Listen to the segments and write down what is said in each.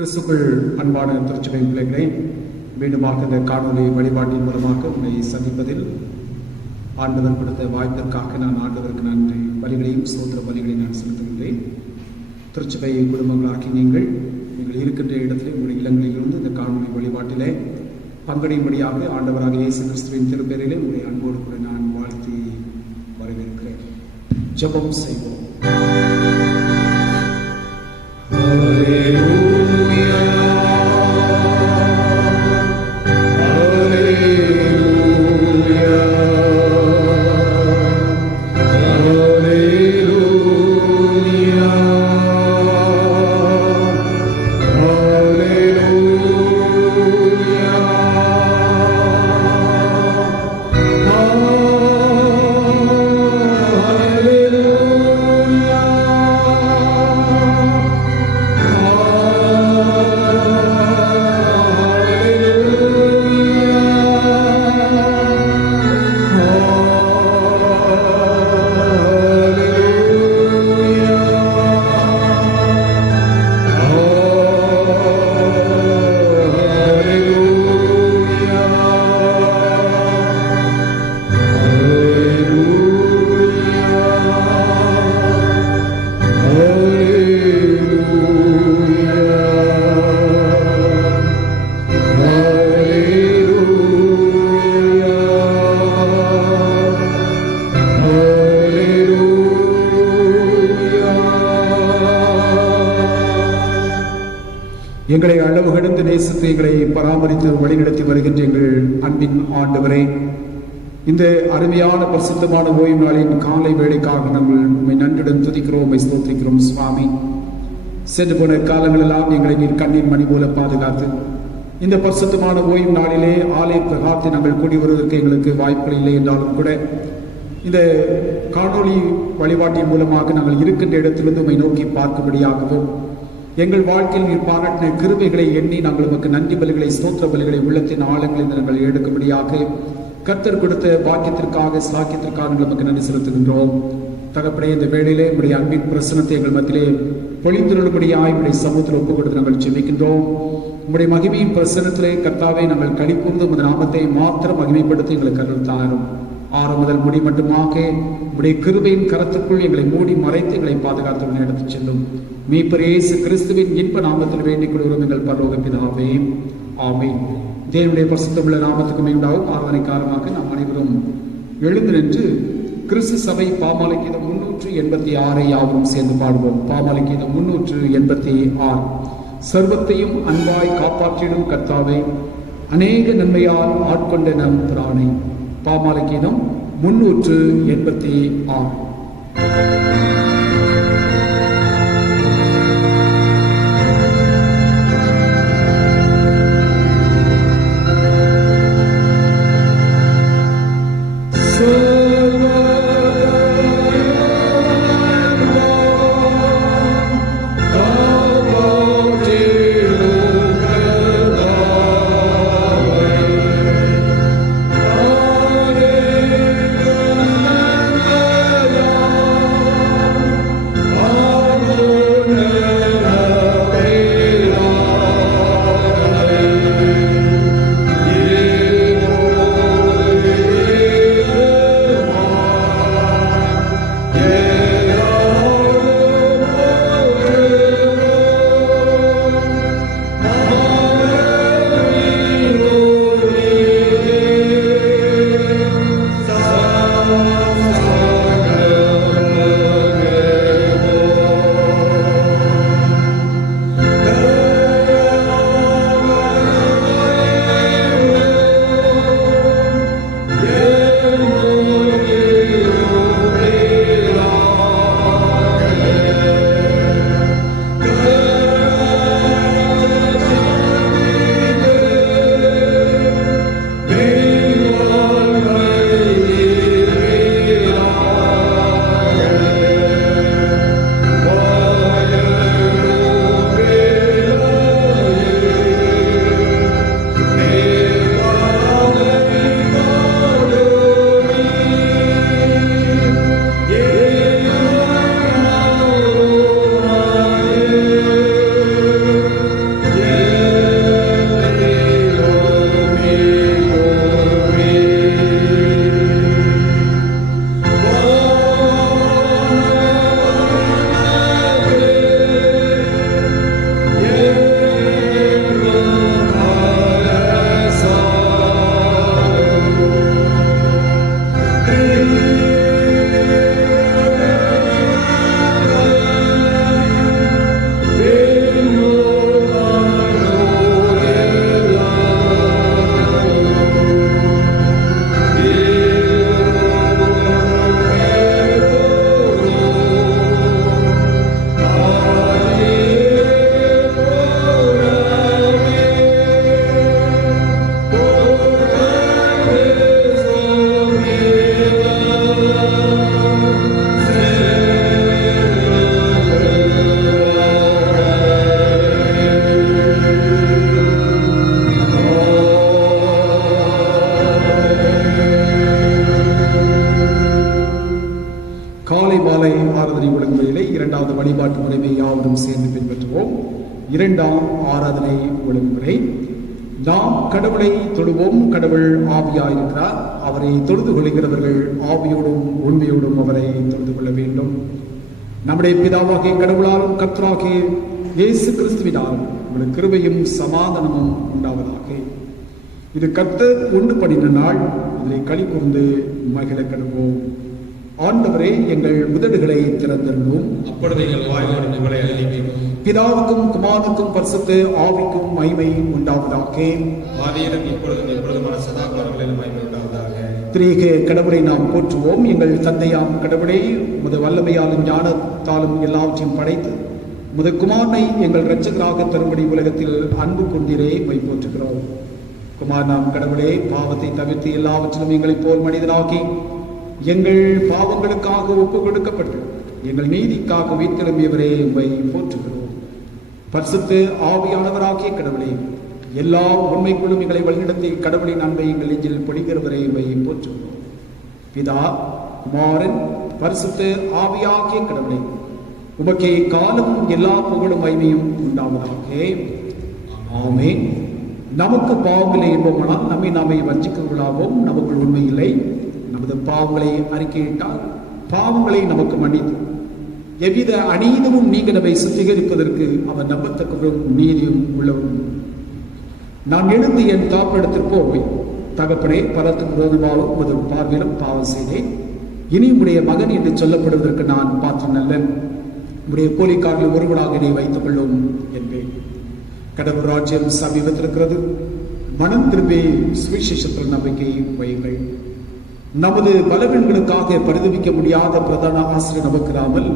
கிறிஸ்துக்குள் அன்பான திருச்சபை பிள்ளைகளே, மீண்டுமாக இந்த காணொலி வழிபாட்டின் மூலமாக உன்னை சந்திப்பதில் ஆண்டவர் கொடுத்த வாய்ப்பிற்காக நான் ஆண்டவருக்கு நன்றி பலிகளையும் ஸ்தோத்திர பலிகளையும் நான் செலுத்துகின்றேன். திருச்சபை குடும்பங்களாக்கி நீங்கள் இருக்கின்ற இடத்திலே உங்களுடைய இல்லங்களிலிருந்து இந்த காணொலி வழிபாட்டிலே பங்கடையும்படியாக ஆண்டவராக இயேசு கிறிஸ்துவின் திருப்பெயரிலே உங்களுடைய அன்போடு கூட நான் வாழ்த்தி வரவேற்கிறேன். ஜெபம் செய்வோம். எங்களை அளவு கடந்த நேசத்தை எங்களை பராமரித்து வழிநடத்தி வருகின்ற எங்கள் அன்பின் ஆண்டவரே, இந்த அருமையான பரிசுத்தமான ஓய்வு நாளின் காலை வேளைக்காக நாங்கள் உண்மை நன்றியுடன் துதிக்கிறோம், ஸ்தோத்திரிக்கிறோம். சுவாமி, சென்று போன காலங்களெல்லாம் எங்களை நீர் கண்ணீர் மணி போல பாதுகாத்து இந்த பரிசுத்தமான ஓய்வு நாளிலே ஆலய பிரகாரத்தை நாங்கள் கூடி வருவதற்கு எங்களுக்கு வாய்ப்புகள் இல்லை என்றாலும் கூட இந்த காணொலி வழிபாட்டின் மூலமாக நாங்கள் இருக்கின்ற இடத்திலிருந்து உண்மை நோக்கி பார்க்கும்படியாகவும் எங்கள் வாழ்க்கையில் நீர் பாராட்டின கிருபைகளை எண்ணி நாங்கள் உமக்கு நன்றி பலிகளை ஸ்தோத்திர பலிகளை உள்ளத்தின் ஆழங்களில் நாங்கள் எடுக்கும்படியாக கர்த்தர் கொடுத்த பாக்கியத்திற்காக சாக்கியத்திற்காக நாங்கள் உமக்கு நன்றி செலுத்துகின்றோம். தகப்படே, இந்த வேளையிலே உங்களுடைய அன்பின் பிரசனத்தை எங்கள் மத்தியிலே பொழிந்துள்ளபடியாய் உங்களுடைய சமூகத்தில் ஒப்புக் கொடுத்து நாங்கள் ஜெபிக்கின்றோம். உங்களுடைய மகிமையின் பிரசனத்திலே கர்த்தாவை நாங்கள் களிக்கூர்ந்து உமது நாமத்தை மாத்திரம் மகிமைப்படுத்தி எங்களுக்கு அருள் தாரும். ஆறு முதல் முடி மட்டுமாக உடைய கிருபையின் கரத்துக்குள் எங்களை மூடி மறைத்து எங்களை பாதுகாத்து எடுத்துச் செல்லும் மீட்பர் இயேசு கிறிஸ்துவின் இன்ப நாமத்தில் வேண்டிக் கொள்கிறோம் எங்கள் பரலோக பிதாவே, ஆமென். தேவனுடைய பரிசுத்தமுள்ள நாமத்துக்கு மேலாகவும் ஆராதனை காரணமாக நாம் அனைவரும் எழுந்து நின்று கிறிஸ்து சபை பாமாலை கீதம் 386 யாவரும் சேர்ந்து பாடுவோம். பாமாலை கீதம் 386. சர்வத்தையும் அன்பாய் காப்பாற்றிடும் கர்த்தாவை, அநேக நன்மையால் ஆட்கொண்ட நம் பிரானை. பாமாலை கீதம் 386. யாவரும் சேர்ந்து பின்பற்றுவோம். இரண்டாம் ஆராதனை ஒழுங்குமுறை. நாம் கடவுளை தொழுவோம். கடவுள் ஆவியாயிருக்கிறார். அவரை தொழுது கொள்கிறவர்கள் ஆவியோடும் உண்மையோடும் அவரை தொழுது கொள்ள வேண்டும். நம்முடைய பிதாவாகிய கடவுளாலும் கர்த்தராகிய இயேசு கிறிஸ்துவினாலும் உங்களுக்கு கிருபையும் சமாதானமும் உண்டாவதாக. இது கர்த்தர் உண்டு பண்ணின நாள். இதை களி கூர்ந்து மகிழ கடுவோம். ஆண்டவரே, எங்கள் உதடுகளை திறந்தருளும். அப்பொழுது எங்கள் வாயோடு உங்களை அறிவிப்போம். பிதாவுக்கும் குமாரனுக்கும் பரிசுத்த ஆவிக்கும் மகிமை உண்டாவதாக. ஆதியிலும் இப்பொழுதும் எப்பொழுதுமான சதா காலங்களிலும் மகிமை உண்டாவதாக. திரேக கடவுளை நாம் போற்றுவோம். எங்கள் தந்தையாம் கடவுளை உமது வல்லமையாலும் ஞானத்தாலும் எல்லாவற்றையும் படைத்து உமது குமாரனை எங்கள் இரட்சகராக தரும்படி உலகத்தில் அன்பு கொண்டீரே போற்றுகிறோம். குமாரனாம் கடவுளே, பாவத்தை தவிர்த்து எல்லாவற்றிலும் எங்களைப் போல் மனிதனாகி எங்கள் பாவங்களுக்காக ஒப்பு கொடுக்கப்பட்டு எங்கள் நீதிக்காக வீத்தெழும்பியவரே உம்மை போற்றுகிறோம். பரிசுத்த ஆவியானவராகிய கடவுளே, எல்லா உண்மைக்குள்ளும் எங்களை வழிநடத்தி கடவுளின் அன்பை எங்கள் நெஞ்சில் பொழிகிறவரே உம்மை போற்றுகிறோம். பிதா, குமாரன், பரிசுத்த ஆவியாகிய கடவுளே, உமக்கே காலம் எல்லா புகழும் மகிமையும் உண்டாவதாக. ஆமென். நமக்கு பாவங்களை என்போமானால் நம்மை நாமே வஞ்சிக்கிறவர்களாகவும் நமக்குள் உண்மை இல்லை. நமது பாவங்களை அறிக்கையிட்டால் பாவங்களை நமக்கு மன்னித்து எவ்வித அநீதமும் நீங்க நம்மை சுத்திகரிப்பதற்கு அவர் நம்பத்தக்கவரும் நீதியும் உள்ளவரும். நான் எழுந்து என் தாப்பிடத்திற்கு போய், தகப்பனே, பலத்துக்கு விரோதமாகவும் உமது பார்வையிலும் பாவம் செய்தேன். இனி உடைய மகன் என்று சொல்லப்படுவதற்கு நான் பாத்திரம் அல்லன். உடைய கோழிக்காரில் ஒருவனாக என்னை வைத்துக் கொள்ளும் என்பேன். கடவுள் ராஜ்யம் சமீபத்திருக்கிறது. மனம் திரும்பி சுவிசேஷத்தில் நம்பிக்கை வையுங்கள். நமது பலவீனங்களுக்காக பரிதவிக்க முடியாத பிரதான ஆசிரியர் நமக்கிறாமல்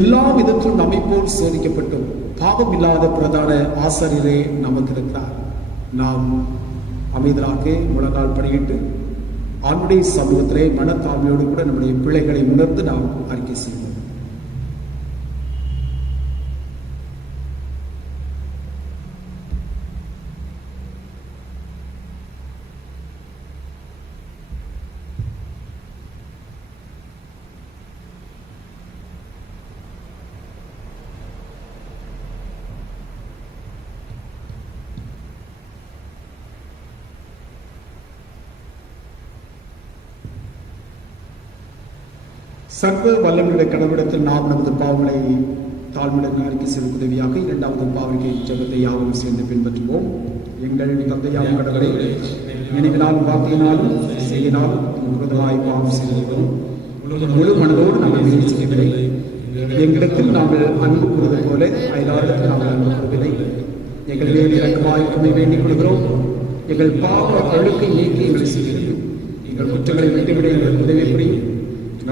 எல்லா விதத்திலும் நம்மை போல் சோதிக்கப்பட்டும் பாவம் இல்லாத பிரதான ஆசிரியரே நமக்கு இருக்கிறார். நாம் அமைதலாக முழங்கால் படியிட்டு ஆண்டுடைய சமூகத்திலே மனத்தாழ்மையோடு கூட நம்முடைய பிள்ளைகளை உணர்ந்து நாம் அறிக்கை செய்வோம். சர்வ வல்லமையுடைய கடவுளிடத்தில் நாம் நமது பாவங்களை தாழ்மையுடன் அறிக்கை செய்த உதவியாக இரண்டாவது பாவனை ஜெபத்தை யாவும் சேர்ந்து பின்பற்றுவோம். எங்கள் தந்தையாம் கடவுளை, நினைவினாலும் வார்த்தையினாலும் செய்யினாலும் முழுவதுமாய் பாவம் செய்திருக்கிறோம். முழு மனதோடு நாங்கள் செய்யவில்லை. எங்களிடத்தில் நாங்கள் அன்பு கூறுவது போல அயலாரிடத்தில் நாங்கள் அன்பு கூறவில்லை. எங்கள் வேறு இறக்கமாய் உண்மை வேண்டிக் கொள்கிறோம். எங்கள் பாவ அழுக்கை நீக்கி எங்களை செய்கிறோம். எங்கள் குற்றங்களை விட்டுவிட எங்களுக்கு உதவி புரியும்.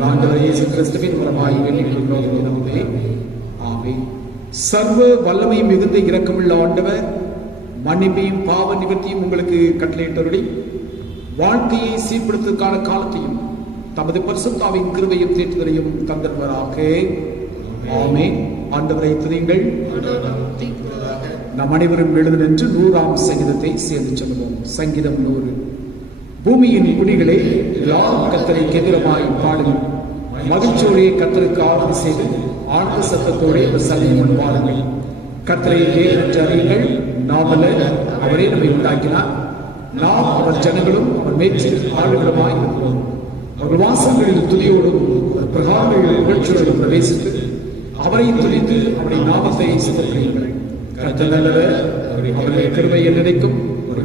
ஆண்டவர் இயேசு கிறிஸ்துவின் மூலமாய் வேண்டிக் கொள்கிறோம். ஆமென். சர்வ வல்லமை மிகுந்த இரக்கமுள்ள ஆண்டவர் மன்னிப்பையும் பாவ நிவர்த்தியும் உங்களுக்கு கட்டளையிட்டபடி வாழ்க்கையை சீர்படுத்துவதற்கான காலத்தையும் தமது பரிசுத்தாவின் கிருபையும் தேற்றுதலையும் தந்தருவராக. ஆமென். ஆண்டவரை துதியுங்கள். நம் அனைவரும் எழுந்து நின்று 100ஆம் சங்கீதத்தை சேர்ந்து சொல்லுவோம். சங்கீதம் 100. பூமியின் குடிகளே, எல்லாரும் கர்த்தருக்கு எதிரமாய் பாடுங்கள். மகிழ்ச்சியோடைய கர்த்தருக்கு ஆராதனை செய்து ஆழ்ந்த சத்தத்தோடு சன்னிதியில் பாருங்கள். கர்த்தரை என்று அறியுங்கள். நாமல்ல, அவரே நம்மை உண்டாக்கினார். நாம் அவர் ஜனங்களும் அவர் மேய்ச்சி ஆளுகளுமாய் இருக்கிறோம். அவர் வாசல்களில் துதியோடும் பிரகாரங்களில் நிகழ்ச்சியோடும் பிரவேசித்து அவரை துதித்து அவருடைய நாமத்தை சித்தப்படுங்கள். கர்த்தர் நல்லவர், அவருடைய கிருபை நினைக்கும்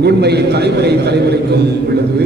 உண்மை தலைமுறை தலைமுறைக்கும் உள்ளது.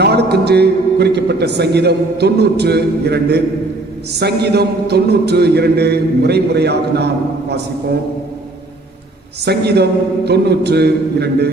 நாளுக்கென்று குறிக்கப்பட்ட சங்கீதம் 92. சங்கீதம் 92 முறையாக நாம் வாசிப்போம். சங்கீதம் 92.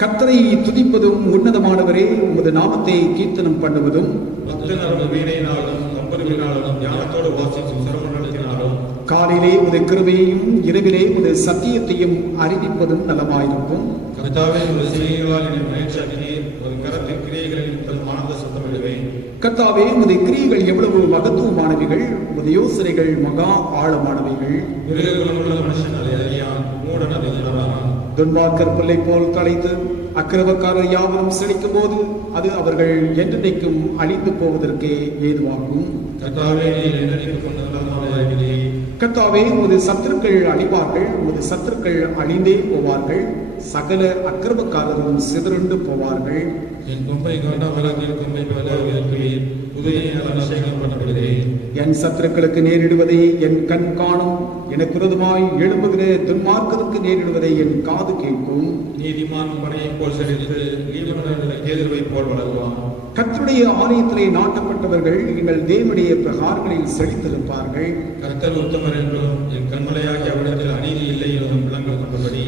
கர்த்தரை துதிப்பதும் உன்னதமானவரே உமது நாமத்தை கீர்த்தனம் பண்ணுவதும் பக்தனரும் வீணையினாலும் கம்பரினாலும் ஞானத்தோடு வாசிக்கும் சிரமணத்தினாலும் காலையிலே உமது கிருபையையும் இரவிலே உமது சத்தியத்தையும் அறிவிப்பதும் நலமாயிருக்கும். கர்த்தாவே ஒரு செய்திகளால் என்னை மகிழ்ச்சியாக்கினீர். ஒரு கரத்தின் கிரியைகளில் தன் ஆனந்த சத்தமிடுவேன். கர்த்தாவே உமது கிரியைகள் எவ்வளவு மகத்துவமானவைகள், உமது யோசனைகள் மகா ஆழமானவைகள். மிருகங்களுள்ள மனுஷன் அதை அறியான், மூடன் அதை உணரான். துன்மார்க்கர் புல்லை போல் தலைத்து அக்கிரமக்காரர் யாவரும் செழிக்கும் போது அது அவர்கள் என்றென்றைக்கும் அழிந்து போவதற்கே ஏதுவாகும். கர்த்தாவே நீர் என்றென்றைக்கும் கொண்டவராகிறீர். கர்த்தாவே உமது சத்துருக்கள் அழிவார்கள், உமது சத்துருக்கள் அழிந்தே போவார்கள், சகல அக்கிரமக்காரரும் சிதறுண்டு போவார்கள். என் கொம்பை காண்டாமல் கொம்பை போல உயர்த்துவீர். புதிய அபிஷேகம் பண்ணப்படுகிறேன். என் சத்துருக்களுக்கு நேரிடுவதை என் கண் காணும், எனக்கு விரோதமாய் எழும்புகிற துன்மார்க்கருக்கு நேரிடுவதை என் காது கேட்கும். நீதிமான் பனையை போல் செழித்து லீபனோனின் கேதுருவை போல் வளருவான். கர்த்தருடைய ஆலயத்திலே நாட்டப்பட்டவர்கள் எங்கள் தேவனுடைய பிரகாரங்களில் செழித்திருப்பார்கள். கர்த்தர் உத்தமர் என்றும் என் கண்மலையாகி அவரிடத்தில் அநீதி இல்லை என்றும் விளங்கப்பட்டபடி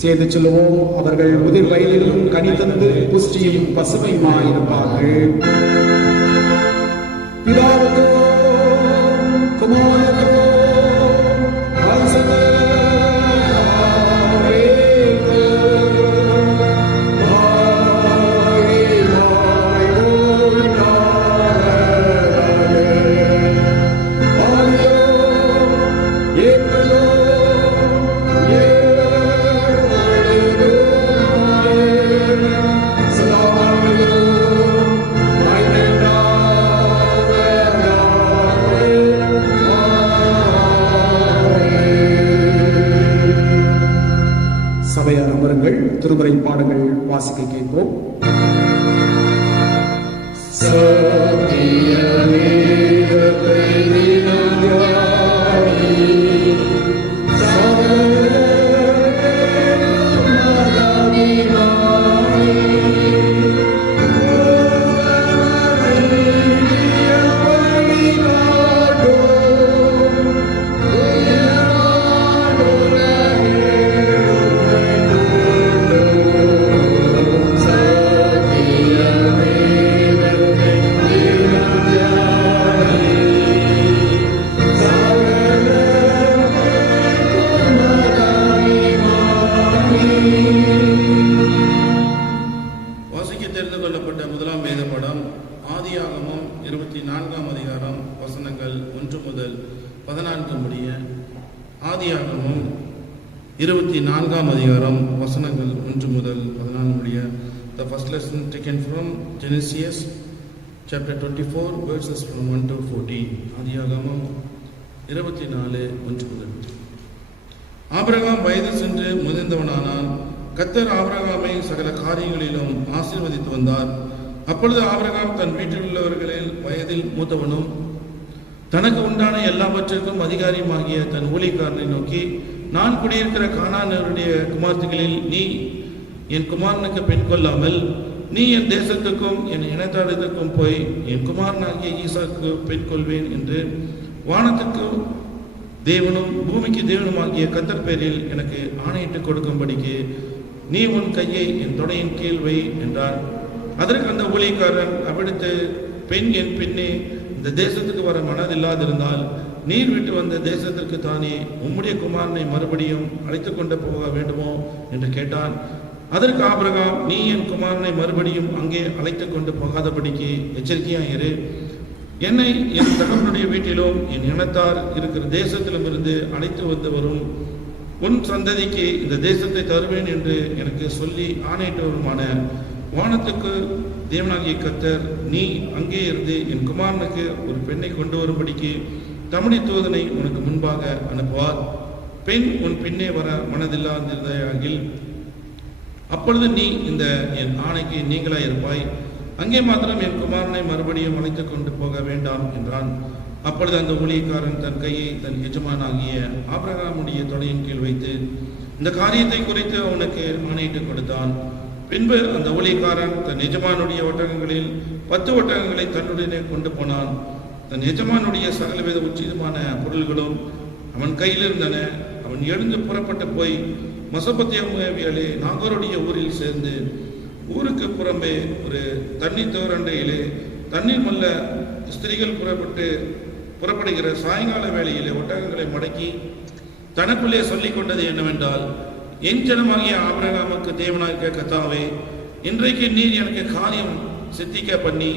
சேர்ந்து சொல்லுவோம். அவர்கள் முதிர் வயதிலும் கனி தந்து புஷ்டியும் பசுமையுமாயிருப்பார்கள். பிதாவுக்கோ குமாரனுக்கோ சபையார் அமருங்கள். திருமுறை பாடங்கள் வாசிக்க கேட்போம். வாசிக்க தெரிந்து கொள்ளப்பட்ட முதலாம் வேத பாடம் ஆதியாகமம் 24ஆம் அதிகாரம் வசனங்கள் 1 முதல் 14 முடிய. ஆதியாகமம் 24ஆம் அதிகாரம் வசனங்கள் 1 முதல் 14 முடிய. The first lesson taken from Genesis chapter 24 verses from 1 to 14. ஆதியாகமம் 24 1 முதல். ஆபிரகாம் வயது சென்று முதிர்ந்தவனானான். கர்த்தர் ஆபிரகாமை சகல காரியங்களிலும் ஆசீர்வதித்து வந்தார். அப்பொழுது ஆபிரகாம் தன் வீட்டில் உள்ளவர்களில் வயதில் மூத்தவனும் தனக்கு உண்டான எல்லாவற்றிற்கும் அதிகாரியுமாகிய தன் ஊழியக்காரனை நோக்கி, நான் குடியிருக்கிற கானானியருடைய குமார்த்திகளில் நீ என் குமாரனுக்கு பெண் கொள்ளாமல் நீ என் தேசத்துக்கும் என் இனத்தாடத்திற்கும் போய் என் குமாரனாகிய ஈசாக்கு பெண் கொள்வேன் என்று வானத்துக்கு தேவனும் பூமிக்கு தேவனுமாகிய கர்த்தர் பேரில் எனக்கு ஆணையிட்டு கொடுக்கும்படிக்கு நீ உன் கையை என் தொடையின் கீழ் வை என்றார். அதற்கு அந்த ஊழியக்காரன், அவ்விடத்து பெண் என் பெண்ணே இந்த தேசத்துக்கு வர மனதில்லாதிருந்தால் நீர் விட்டு வந்த தேசத்திற்கு தானே உம்முடைய குமாரனை மறுபடியும் அழைத்து கொண்டு போக வேண்டுமோ என்று கேட்டான். அதற்கு ஆபிரகாம், நீ என் குமாரனை மறுபடியும் அங்கே அழைத்து கொண்டு போகாதபடிக்கு எச்சரிக்கையாயிரு. என்னை என் தகவனுடைய வீட்டிலும் என் இனத்தார் இருக்கிற தேசத்திலும் இருந்து அழைத்து வந்து வரும் உன் சந்ததிக்கு இந்த தேசத்தை தருவேன் என்று எனக்கு சொல்லி ஆணையிட்டவருமான வானத்துக்கு தேவனாகிய கர்த்தர், நீ அங்கே இருந்து என் குமாரனுக்கு ஒரு பெண்ணை கொண்டு வரும்படிக்கு தம்முடைய தூதனை உனக்கு முன்பாக அனுப்புவார். பெண் உன் பின்னே வர மனதில்லாதிருந்தாயாகில் அப்பொழுது நீ இந்த என் ஆணைக்கு நீங்களாய் இருப்பாய். அங்கே மாத்திரம் என் குமாரனை மறுபடியும் அழைத்து கொண்டு போக வேண்டாம் என்றான். அப்பொழுது அந்த ஊழியக்காரன் தன் கையை தன் எஜமானாகிய ஆபிரகாமுடைய தொடையின் கீழ் வைத்து இந்த காரியத்தை குறித்து அவனுக்கு ஆணையிட்டு கொடுத்தான். பின்பு அந்த ஊழியக்காரன் தன் எஜமானுடைய ஒட்டகங்களில் 10 ஒட்டகங்களை தன்னுடனே கொண்டு போனான். தன் எஜமானுடைய சகலவித உச்சிதமான பொருள்களும் அவன் கையில் இருந்தன. அவன் எழுந்து புறப்பட்டு போய் மெசொப்பொத்தாமியாவிலே நாகோருடைய ஊரில் சேர்ந்து ஊருக்கு புறம்பே ஒரு தண்ணீர் தோரண்டையிலே தண்ணீர் மல்ல ஸ்திரீகள் புறப்படுகிற சாயங்கால வேளையிலே ஒட்டகங்களை மடக்கி தனக்குள்ளே சொல்லிக் கொண்டது என்னவென்றால், என் ஜனமாகிய ஆபிரகாமுக்கு தேவனாகிய கர்த்தாவே, இன்றைக்கு நீர் எனக்கு காரியம் சித்திக்க பண்ணி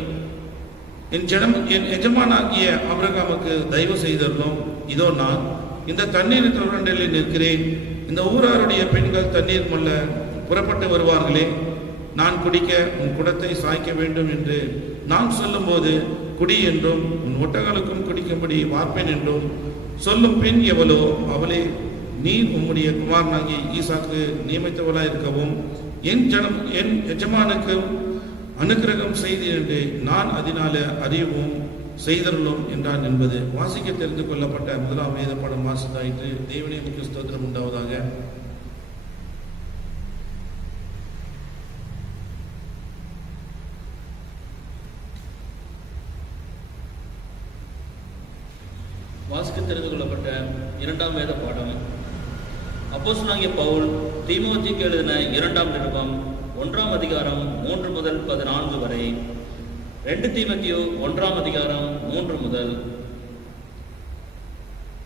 என் எஜமானாகிய ஆபிரகாமுக்கு தயவு செய்தருளும். இதோ நான் இந்த தண்ணீர் தோரண்டையில் நிற்கிறேன். இந்த ஊராருடைய பெண்கள் தண்ணீர் மல்ல புறப்பட்டு வருவார்களே, நான் குடிக்க உன் குடத்தை சாய்க்க வேண்டும் என்று நான் சொல்லும்போது குடி என்றும் உன் ஒட்டகளுக்கும் குடிக்கும்படி வார்ப்பேன் என்றும் சொல்லும் பெண் எவளோ அவளே நீர் உம்முடைய குமாரனாகி ஈசாக்கு நியமித்தவளாய் இருக்கவும் என் எஜமானுக்கு அனுக்கிரகம் செய்து என்று நான் அதனால அறியவும் செய்தருளும் என்றான் என்பது வாசிக்க தெரிந்து கொள்ளப்பட்ட முதலாம் வேத படம் வாசித்தாயிற்று. தேவனுக்கு ஸ்தோத்திரம் உண்டாவதாக. வாசிக்க தெரிந்து கொள்ளப்பட்ட இரண்டாம் வேத பாடம் அப்போஸ்தலனாகிய பவுல் தீமோத்தேயுக்கு எழுதின இரண்டாம் நிருபம் 1ஆம் அதிகாரம் 3 முதல் 14 வரை. 2 தீமோத்தேயு 1ஆம் அதிகாரம் 3 முதல்.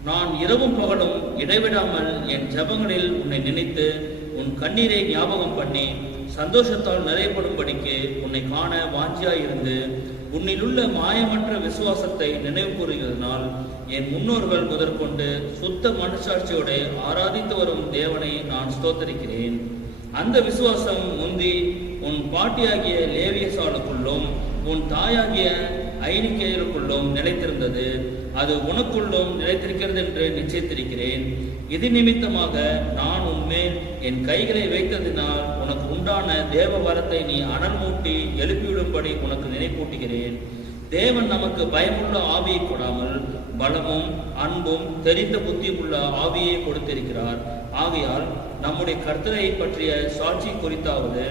நான் இரவும் பகலும் இடைவிடாமல் என் ஜெபங்களில் உன்னை நினைத்து உன் கண்ணீரை ஞாபகம் பண்ணி சந்தோஷத்தால் நிறையப்படும்படிக்கு உன்னை காண வாஞ்சியாயிருந்து உன்னிலுள்ள மாயமற்ற விசுவாசத்தை நினைவு கூறுகிறதுனால் என் முன்னோர்கள் முதற்கொண்டு சுத்த மனசாட்சியோடு ஆராதித்து வரும் தேவனை நான் ஸ்தோத்தரிக்கிறேன். அந்த விசுவாசம் முந்தி உன் பாட்டியாகிய லேவியசாலுக்குள்ளும் உன் தாயாகிய ஐனிக்கேயருக்குள்ளும் நிலைத்திருந்தது. அது உனக்குள்ளும் நிலைத்திருக்கிறது என்று நிச்சயித்திருக்கிறேன். இது நிமித்தமாக நான் உன்மேல் என் கைகளை வைத்ததினால் உனக்கு உண்டான தேவ வரத்தை நீ அனல் மூட்டி எழுப்பிவிடும்படி உனக்கு நினைப்பூட்டுகிறேன். தேவன் நமக்கு பயமுள்ள ஆவியை கொடாமல் பலமும் அன்பும் தெரிந்த புத்தியுள்ள ஆவியை கொடுத்திருக்கிறார். ஆகையால் நம்முடைய கர்த்தரை பற்றிய சாட்சி குறித்தாவது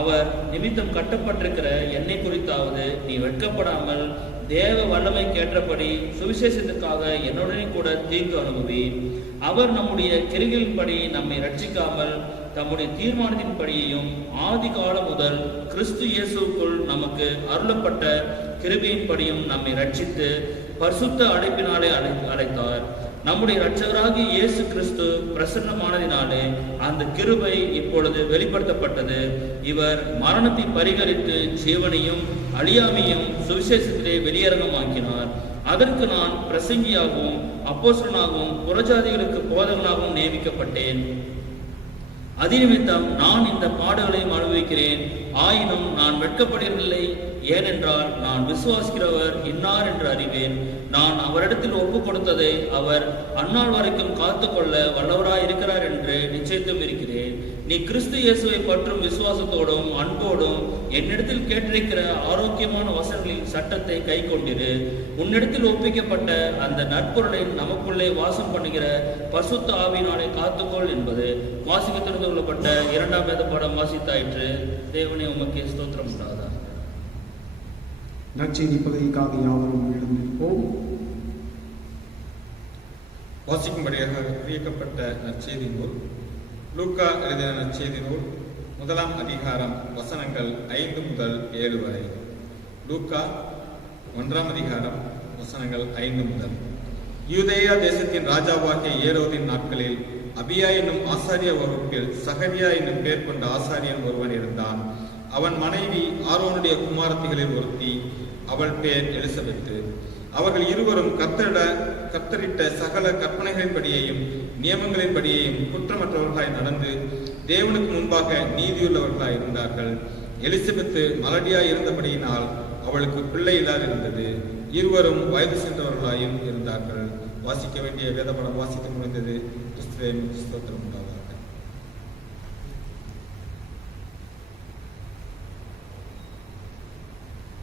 அவர் நிமித்தம் கட்டப்பட்டிருக்கிற என்னை குறித்தாவது நீ வெட்கப்படாமல் தேவ வல்லமை கேட்டபடி சுவிசேஷத்துக்காக என்னுடனே கூட தீங்கு அனுபவி. அவர் நம்முடைய கிரிகளின்படி நம்மை ரட்சிக்காமல் தம்முடைய தீர்மானத்தின்படியையும் ஆதி காலம் முதல் கிறிஸ்து இயேசுக்குள் நமக்கு அருளப்பட்ட கிருபையின்படியும் நம்மை ரட்சித்து பரிசுத்த அழைப்பினாலே அழைத்தார். நம்முடைய இரட்சகராகிய இயேசு கிறிஸ்து பிரசன்னமானதினாலே அந்த கிருபை இப்பொழுது வெளிப்படுத்தப்பட்டது. இவர் மரணத்தை பரிகரித்து ஜீவனையும் அழியாமையும் சுவிசேஷத்திலே வெளியரங்கமாக்கினார். அதற்கு நான் பிரசங்கியாகவும் அப்போஸ்தலனாகவும் புறஜாதிகளுக்கு போதகனாகவும் நியமிக்கப்பட்டேன். அதிநிமித்தம் நான் இந்த பாடுகளையும் அனுபவிக்கிறேன். ஆயினும் நான் வெட்கப்படுவதில்லை. ஏனென்றால் நான் விசுவாசிக்கிறவர் இன்னார் என்று அறிவேன். நான் அவரிடத்தில் ஒப்பு கொடுத்ததை அவர் அந்நாள் வரைக்கும் காத்துக்கொள்ள வல்லவராய் இருக்கிறார் என்று நிச்சயித்தும் இருக்கிறேன். நீ கிறிஸ்து இயேசுவை பற்றும் விசுவாசத்தோடும் அன்போடும் என்னிடத்தில் கேட்டிருக்கிற ஆரோக்கியமான வசனங்களின் சட்டத்தை கை கொண்டிரு. உன்னிடத்தில் ஒப்பிக்கப்பட்ட அந்த நற்பொருளை நமக்குள்ளே வாசம் பண்ணுகிற பரிசுத்த ஆவியினாலே காத்துக்கொள் என்பது வாசிக்க தெரிந்து கொள்ளப்பட்ட இரண்டாம் வேத பாடம் வாசித்தாயிற்று. தேவனே உமக்கு ஸ்தோத்திரம் உண்டாதா. நற்செய்தி பகுதிக்காக யாவரும் எழுந்திருப்போம். வாசிக்கும்படியாக அறிவிக்கப்பட்ட நற்செய்தி நூல் லூக்கா எழுதின நற்செய்தி நூல் 1ஆம் அதிகாரம் வசனங்கள் 5 முதல் 7 வரை. லூக்கா 1ஆம் அதிகாரம் வசனங்கள் 5 முதல். யூதேயா தேசத்தின் ராஜாவாகிய ஏரோதின் நாட்களில் அபியா என்னும் ஆசாரிய வகுப்பில் சகரியா என்னும் பேர் கொண்ட ஆசாரியன் ஒருவன் இருந்தான். அவன் மனைவி ஆரோனுடைய குமாரத்திகளில் ஒருத்தி, அவள் பேர் எலிசபெத்து. அவர்கள் இருவரும் கர்த்தரிட்ட சகல கற்பனைகளின்படியையும் நியமங்களின்படியையும் குற்றமற்றவர்களாய் நடந்து தேவனுக்கு முன்பாக நீதியுள்ளவர்களாய் இருந்தார்கள். எலிசபெத்து மலடியாய் இருந்தபடியினால் அவளுக்கு பிள்ளை இல்லாதிருந்தது. இருவரும் வயது சென்றவர்களாயும் இருந்தார்கள். வாசிக்க வேண்டிய வேதபடம் வாசித்து முடிந்தது. கிறிஸ்துவே ஸ்தோத்திரம் உண்டாவதாக.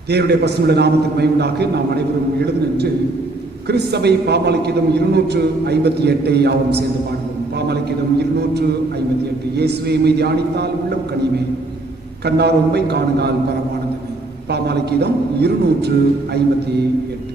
தேவனுடைய பசுமுள்ள நாமத்துக்கு மகிமையாக நாம் அனைவரும் எழுந்து நின்று கிறிஸ்தவை பாமாலைக்கிதம் 258 யாவும் சேர்ந்து பாடுவோம். பாமாலைக்கிதம் 258. இயேசுவை மீது தியானித்தால் உள்ளம் கனிமே, கண்ணார் உண்மை காணுங்கால் பரமானந்தமே. பாமாலைக்கிதம் 258.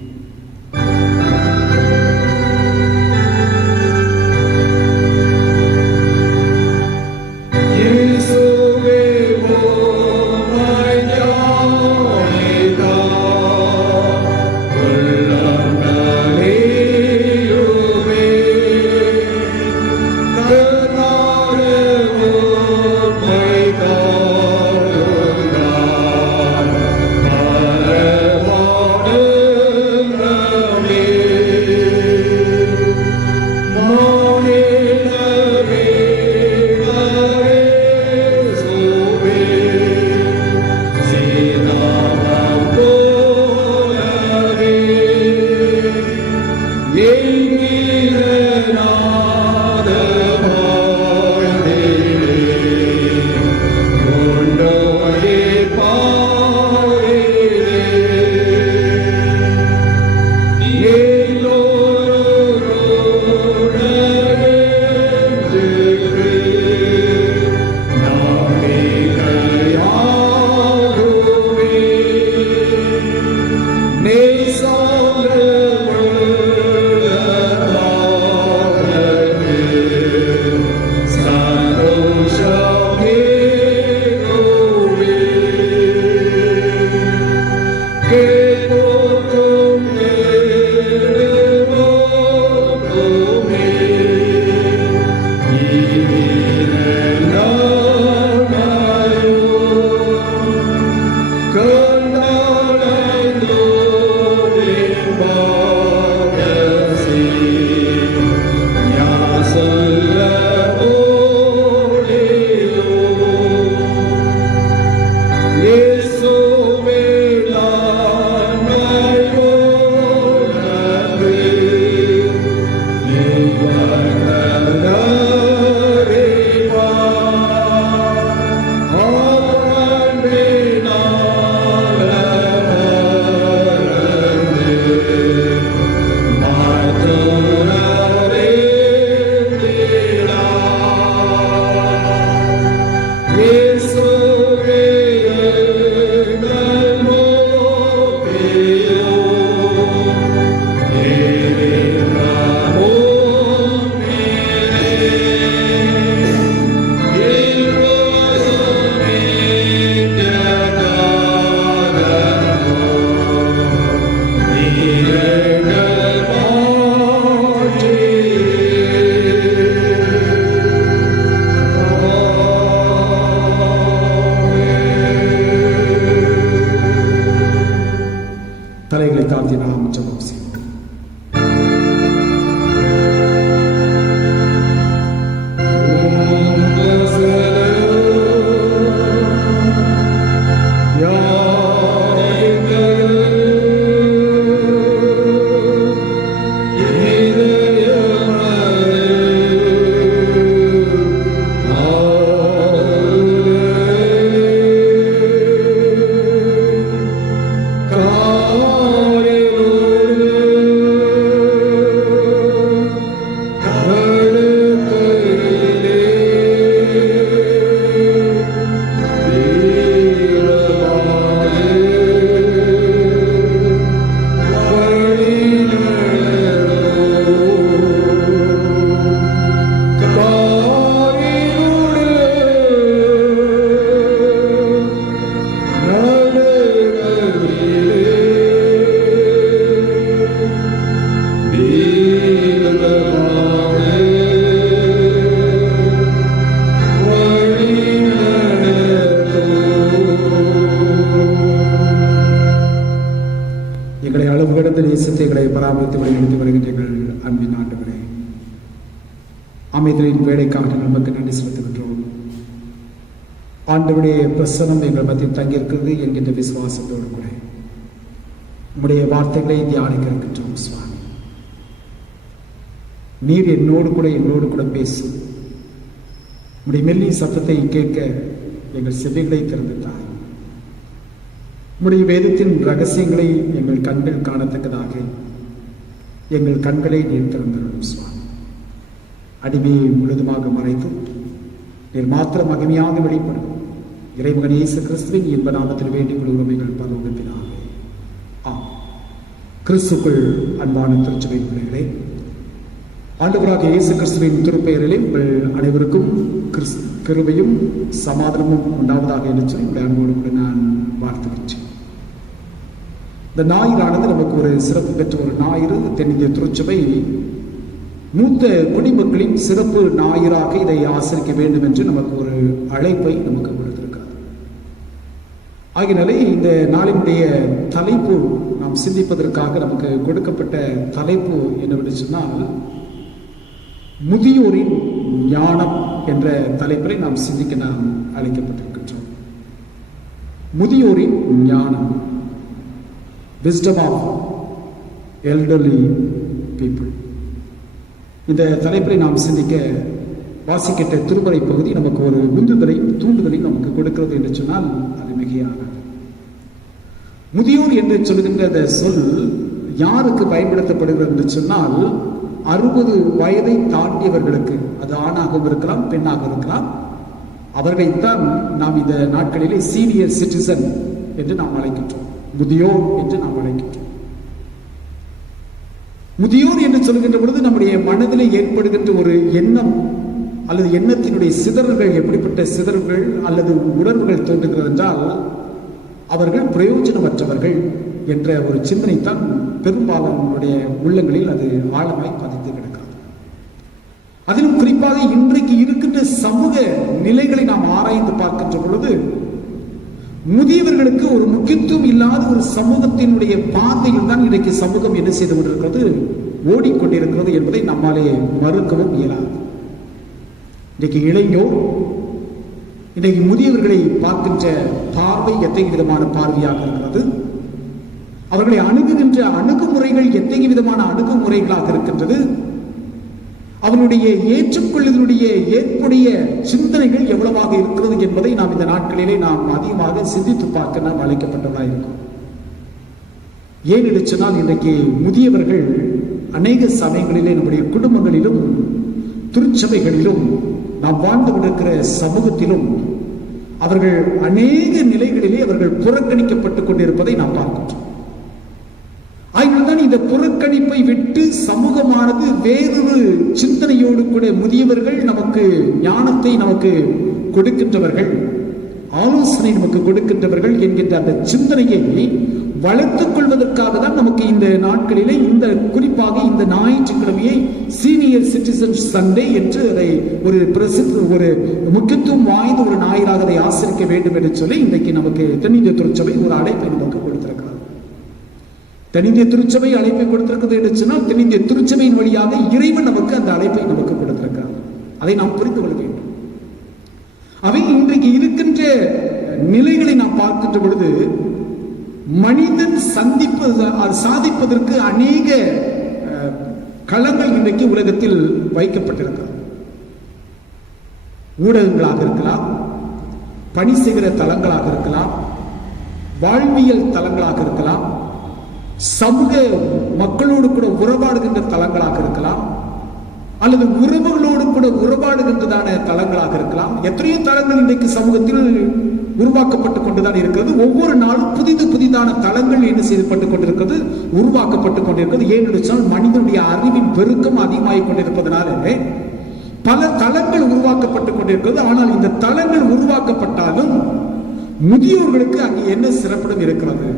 தலைகளை தாழ்த்தி நாம் ஜெபம் செய்வோம். எங்களை அளவு கடந்த நேசத்தை எங்களை பராமரித்து வழிநடத்தி வருகின்ற எங்கள் அன்பின் ஆண்டவரே, அமைதலின் வேலைக்காக நமக்கு நன்றி செலுத்துகின்றோம். ஆண்டவருடைய பிரசனம் எங்கள் மத்தியில் தங்கியிருக்கிறது என்கின்ற விசுவாசத்தோடு கூட உம்முடைய வார்த்தைகளை தியானிக்க இருக்கின்றோம். சுவாமி, நீர் என்னோடு கூட பேசு. உம்முடைய மெல்லிய சத்தத்தை கேட்க எங்கள் செவிகளை திறந்து தாய். உம்முடைய வேதத்தின் ரகசியங்களை எங்கள் கண்கள் காணத்தக்கதாக எங்கள் கண்களை நீர் திறந்தருளும். சுவாமி, அடிமையை முழுதுமாக மறைத்து நீர் மாத்திரம் மகிமையாக வெளிப்படும் இறைமகன் இயேசு கிறிஸ்துவின் இன்ப நாமத்தில் வேண்டிக் கொள்கிறோம் எங்கள் பரலோக பிதாவே. கிறிஸ்துக்குள் அன்பான திருச்சபை பிள்ளைகளே, ஆண்டவராக இயேசு கிறிஸ்துவின் திருப்பெயரிலே உங்கள் அனைவருக்கும் கிருபையும் சமாதானமும் உண்டாவதாக என்று சொல்லி உங்கள் அன்போடு கூட நான் வாழ்த்துகின்றேன். இந்த ஞாயிறானது நமக்கு ஒரு சிறப்பு பெற்ற ஒரு ஞாயிறு. தென்னிந்திய திருச்சபை மூத்த குடிமக்களின் சிறப்பு ஞாயிறாக இதை ஆசரிக்க வேண்டும் என்று நமக்கு ஒரு அழைப்பை நமக்கு கொடுத்திருக்கார். ஆகினாலே இந்த நாளினுடைய தலைப்பு நாம் சிந்திப்பதற்காக நமக்கு கொடுக்கப்பட்ட தலைப்பு என்னவென்று சொன்னால், முதியோரின் ஞானம் என்ற தலைப்பிலை நாம் சிந்திக்க நாம் அழைக்கப்பட்டிருக்கின்றோம். முதியோரின் ஞானம், wisdom of elderly people. இந்த தலைப்பிலை நாம் சிந்திக்க வாசிக்கிட்ட திருமறை பகுதி நமக்கு ஒரு உந்துதலையும் தூண்டுதலையும் நமக்கு கொடுக்கிறது என்று சொன்னால் அது மிகையாகாது. முதியோர் என்று சொல்கின்ற அந்த சொல் யாருக்கு பயன்படுத்தப்படுகிறது என்று சொன்னால், 60 வயதை தாண்டியவர்களுக்கு, அது ஆணாகவும் இருக்கலாம் பெண்ணாக இருக்கலாம், அவர்களைத்தான் நாம் இந்த நாட்களிலே சீனியர் சிட்டிசன் என்று நாம் அழைக்கின்றோம், முதியோர் என்று நாம் அழைக்கின்றோம். முதியோர் என்று சொல்கின்ற பொழுது நம்முடைய மனதிலே ஏற்படுகின்ற ஒரு எண்ணம் அல்லது எண்ணத்தினுடைய சிதறல்கள், எப்படிப்பட்ட சிதறல்கள் அல்லது உணர்வுகள் தோன்றுகிறது என்றால், அவர்கள் பிரயோஜனமற்றவர்கள் என்ற ஒரு சிந்தனை தான் பெரும்பாலானுடைய உள்ளங்களில் அது ஆழமாய் பதிந்து கிடக்கிறது. அதிலும் குறிப்பாக இன்றைக்கு இருக்கின்ற சமூக நிலைகளை நாம் ஆராய்ந்து பார்க்கின்ற பொழுது முதியவர்களுக்கு ஒரு முக்கியத்துவம் இல்லாத ஒரு சமூகத்தினுடைய பார்வையில் தான் இன்றைக்கு சமூகம் என்ன செய்து கொண்டிருக்கிறது, ஓடிக்கொண்டிருக்கிறது என்பதை நம்மாலே மறுக்கவும் இயலாது. இன்றைக்கு இளைஞர் இன்றைக்கு முதியவர்களை பார்க்கின்ற பார்வை எத்தகைய விதமான பார்வையாக இருக்கிறது, அவர்களை அணுகுகின்ற அணுகுமுறைகள் எத்தகைய விதமான அணுகுமுறைகளாக இருக்கின்றது, அவருடைய ஏற்றுக்கொள்ளுதலுடைய ஏற்புடைய சிந்தனைகள் எவ்வளவாக இருக்கிறது என்பதை நாம் இந்த நாட்களிலே நாம் அதிகமாக சிந்தித்து பார்க்க நாம் அழைக்கப்பட்டதாக இருக்கும். ஏன் என்று சொன்னால் இன்றைக்கு முதியவர்கள் அநேக சமயங்களிலே நம்முடைய குடும்பங்களிலும் திருச்சபைகளிலும் நாம் வாழ்ந்து கொண்டிருக்கிற சமூகத்திலும் அவர்கள் அநேக நிலைகளிலே அவர்கள் புறக்கணிக்கப்பட்டுக் கொண்டிருப்பதை நாம் பார்க்கின்றோம். ஆகினால்தான் இந்த புறக்கணிப்பை விட்டு சமூகமானது வேறொரு சிந்தனையோடு கூட முதியவர்கள் நமக்கு ஞானத்தை நமக்கு கொடுக்கின்றவர்கள், ஆலோசனை நமக்கு கொடுக்கின்றவர்கள் என்கின்ற அந்த சிந்தனையை வளர்த்துக் கொள்வதற்காக தான் நமக்கு இந்த நாட்களிலே இந்த குறிப்பாக இந்த ஞாயிற்றுக்கிழமையை சீனியர் சிட்டிசன் சண்டே என்று அதை ஒரு முக்கியத்துவம் வாய்ந்த ஒரு ஞாயிறாக அதை ஆசிரிக்க வேண்டும் என்று சொல்லி இன்றைக்கு நமக்கு தென்னிந்திய திருச்சபை ஒரு அழைப்பை நமக்கு கொடுத்திருக்கிறது. தென்னிந்திய திருச்சபை அழைப்பை கொடுத்திருக்கிறது என்று சொன்னால் தென்னிந்திய திருச்சபையின் வழியாக இறைவன் நமக்கு அந்த அழைப்பை நமக்கு கொடுத்திருக்கிறார். அதை நாம் புரிந்து கொள்ள வேண்டும். அவை இன்றைக்கு இருக்கின்ற நிலைகளை நாம் பார்க்கின்ற பொழுது மனிதன் சாதிப்பதற்கு அநேக களங்கள் இன்றைக்கு உலகத்தில் வைக்கப்பட்டிருக்கிறது. ஊடகங்களாக இருக்கலாம், பணி செய்கிற தளங்களாக இருக்கலாம், வாழ்வியல் தளங்களாக இருக்கலாம், சமூக மக்களோடு கூட உறவாடுகின்ற தளங்களாக இருக்கலாம், அல்லது உறவுகளோடு கூட உறவாடுகின்றதான தளங்களாக இருக்கலாம். எத்தனையோ தளங்கள் இன்றைக்கு சமூகத்தில் உருவாக்கப்பட்டுக் கொண்டுதான் இருக்கிறது. ஒவ்வொரு நாளும் புதிதான தளங்கள் என்ன செய்யப்பட்டுக் கொண்டிருக்கிறது, உருவாக்கப்பட்டுக் கொண்டிருக்கிறது. ஏனென்றால் மனிதனுடைய அறிவின் பெருக்கம் அதிகமாகிக் கொண்டிருப்பதனால பல தளங்கள் உருவாக்கப்பட்டுக் கொண்டிருக்கிறது. ஆனால் இந்த தளங்கள் உருவாக்கப்பட்டாலும் முதியோர்களுக்கு அங்கே என்ன சிறப்பிடம் இருக்கிறது,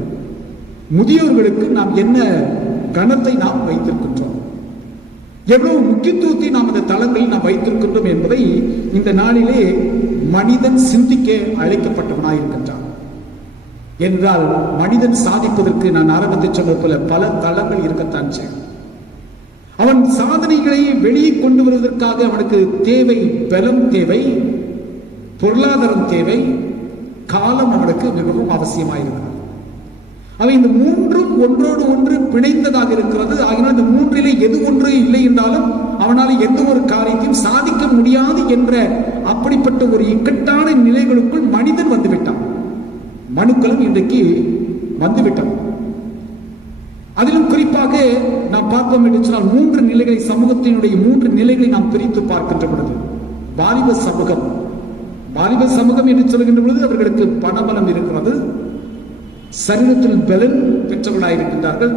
முதியோர்களுக்கு நாம் என்ன கணத்தை நாம் வைத்திருக்கின்றோம், எவ்வளவு முக்கியத்துவத்தை நாம் அந்த தளங்களில் நாம் வைத்திருக்கின்றோம் என்பதை இந்த நாளிலே மனிதன் சிந்திக்க அழைக்கப்பட்டவனாய் இருக்கின்றான். என்றால் மனிதன் சாதிப்பதற்கு நான் ஆரம்பத்தில் சொன்னது போல பல தளங்கள் இருக்கத்தான் செய்யும். அவன் சாதனைகளை வெளியே கொண்டு வருவதற்காக அவனுக்கு தேவை, பலம் தேவை, பொருளாதாரம் தேவை, காலம் அவனுக்கு மிகவும் அவசியமாயிருக்கிறது. அவை இந்த மூன்றும் ஒன்றோடு ஒன்று பிணைந்ததாக இருக்கிறது. ஆகினால் இந்த மூன்றிலே எது ஒன்று இல்லை என்றாலும் அவனால் எந்த ஒரு காரியத்தையும் சாதிக்க முடியாது என்ற அப்படிப்பட்ட ஒரு இக்கட்டான நிலைகளுக்குள் மனிதன் வந்துவிட்டான். மனுக்களும் இன்றைக்கு வந்துவிட்டான். அதிலும் குறிப்பாக நாம் பார்ப்போம் என்று சொன்னால் மூன்று நிலைகளை, சமூகத்தினுடைய மூன்று நிலைகளை நாம் பிரித்து பார்க்கின்ற பொழுது வாலிப சமூகம் என்று சொல்கின்ற பொழுது அவர்களுக்கு பணபலம் இருக்கிறது, சரீரத்தில் பலன் பெற்றவர்களாயிருக்கின்றார்கள்,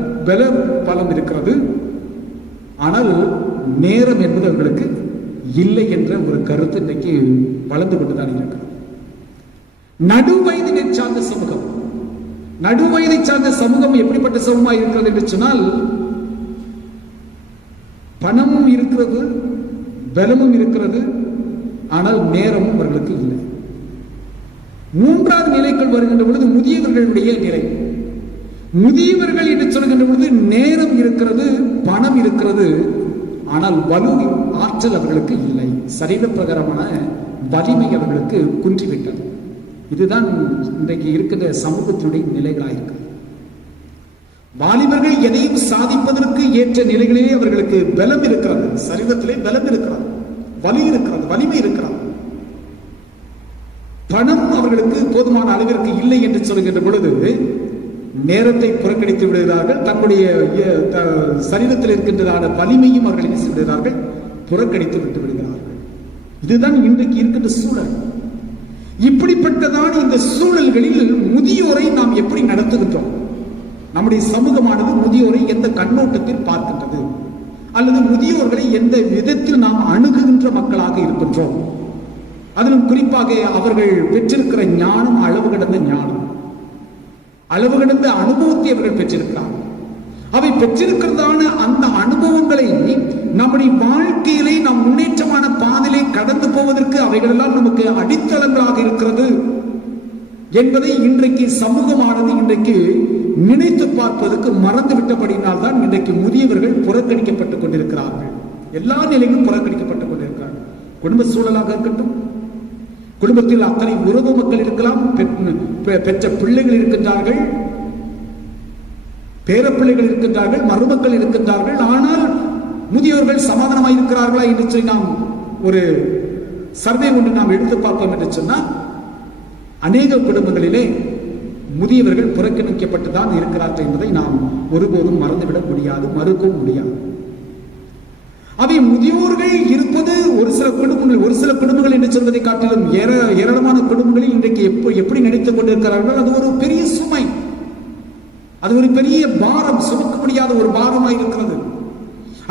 பலம் இருக்கிறது. ஆனால் நேரம் என்பது அவர்களுக்கு இல்லை என்ற ஒரு கருத்து இன்றைக்கு வளர்ந்து கொண்டுதான் இருக்கிறது. நடுவயதை சார்ந்த சமூகம், நடுவயதை சார்ந்த சமூகம் எப்படிப்பட்ட சமூகமாக இருக்கிறது என்று சொன்னால் பணமும் இருக்கிறது, பலமும் இருக்கிறது, ஆனால் நேரமும் அவர்களுக்கு இல்லை. மூன்றாவது நிலைக்குள் வருகின்ற பொழுது முதியவர்களுடைய நிலை. முதியவர்கள் என்று சொல்கின்ற பொழுது நேரம் இருக்கிறது, பணம் இருக்கிறது, ஆனால் வலு ஆற்றல் அவர்களுக்கு இல்லை, சரீர பிரகாரமான வலிமை அவர்களுக்கு குன்றிவிட்டது. இதுதான் இன்றைக்கு இருக்கின்ற சமூகத்தினுடைய நிலைகளாயிருக்கு. வாலிபர்கள் எதையும் சாதிப்பதற்கு ஏற்ற நிலைகளிலே அவர்களுக்கு பலம் இருக்கிறது, சரீரத்திலே பலம் இருக்கிறது, வலி இருக்கிறது, வலிமை இருக்கிறது. பணம் அவர்களுக்கு போதுமான அளவிற்கு இல்லை என்று சொல்கின்ற பொழுது நேரத்தை புறக்கணித்து விடுகிறார்கள். தங்களுடைய சரீரத்தில் இருக்கின்றதான வலிமையும் அவர்கள் என்ன விடுகிறார்கள், புறக்கணித்து விட்டு விடுகிறார்கள். இதுதான் இன்றைக்கு இருக்கின்ற சூழல். இப்படிப்பட்டதான இந்த சூழல்களில் முதியோரை நாம் எப்படி நடத்துகின்றோம்? நம்முடைய சமூகமானது முதியோரை எந்த கண்ணோட்டத்தில் பார்க்கின்றது, அல்லது முதியோர்களை எந்த விதத்தில் நாம் அணுகுகின்ற மக்களாக இருக்கின்றோம்? அதிலும் குறிப்பாக அவர்கள் பெற்றிருக்கிற ஞானம் அளவு கடந்த ஞானம், அளவு கடந்த அனுபவத்தை அவர்கள் பெற்றிருக்கிறார்கள். அவை பெற்றிருக்கிறதான அந்த அனுபவங்களை நம்முடைய வாழ்க்கையிலே நாம் முன்னேற்றமான பாதையிலே கடந்து போவதற்கு அவைகளெல்லாம் நமக்கு அடித்தளங்களாக இருக்கிறது என்பதை இன்றைக்கு சமூகமானது இன்றைக்கு நினைத்து பார்ப்பதற்கு மறந்து விட்டபடியினால் தான் இன்றைக்கு முதியவர்கள் புறக்கணிக்கப்பட்டுக் கொண்டிருக்கிறார்கள். எல்லா நிலையிலும் புறக்கணிக்கப்பட்டுக் கொண்டிருக்கிறார்கள். குடும்ப சூழலாக இருக்கட்டும், குடும்பத்தில் அத்தனை உறவு மக்கள் இருக்கலாம், பெற்ற பிள்ளைகள் இருக்கின்றார்கள், பேரப்பிள்ளைகள் இருக்கின்றார்கள், மருமக்கள் இருக்கின்றார்கள். ஆனால் முதியோர்கள் சமாதானமாக இருக்கிறார்களா என்று சொல்லி நாம் ஒரு சர்வே ஒன்று நாம் எடுத்து பார்ப்போம் என்று சொன்னால் அநேக குடும்பங்களிலே முதியவர்கள் புறக்கணிக்கப்பட்டுதான் இருக்கிறார்கள் என்பதை நாம் ஒருபோதும் மறந்துவிட முடியாது, மறுக்கவும் முடியாது. அவை முதியோர்கள் இருப்பது ஒரு சில குடும்பங்கள் என்று சொல்வதை காட்டிலும் ஏராளமான குடும்பங்களில் இன்றைக்கு எப்படி நினைத்துக் கொண்டிருக்கிறார்கள், அது ஒரு பெரிய சுமை, அது ஒரு பெரிய பாரம், சுமக்க முடியாத ஒரு பாரமாய் இருக்கிறது.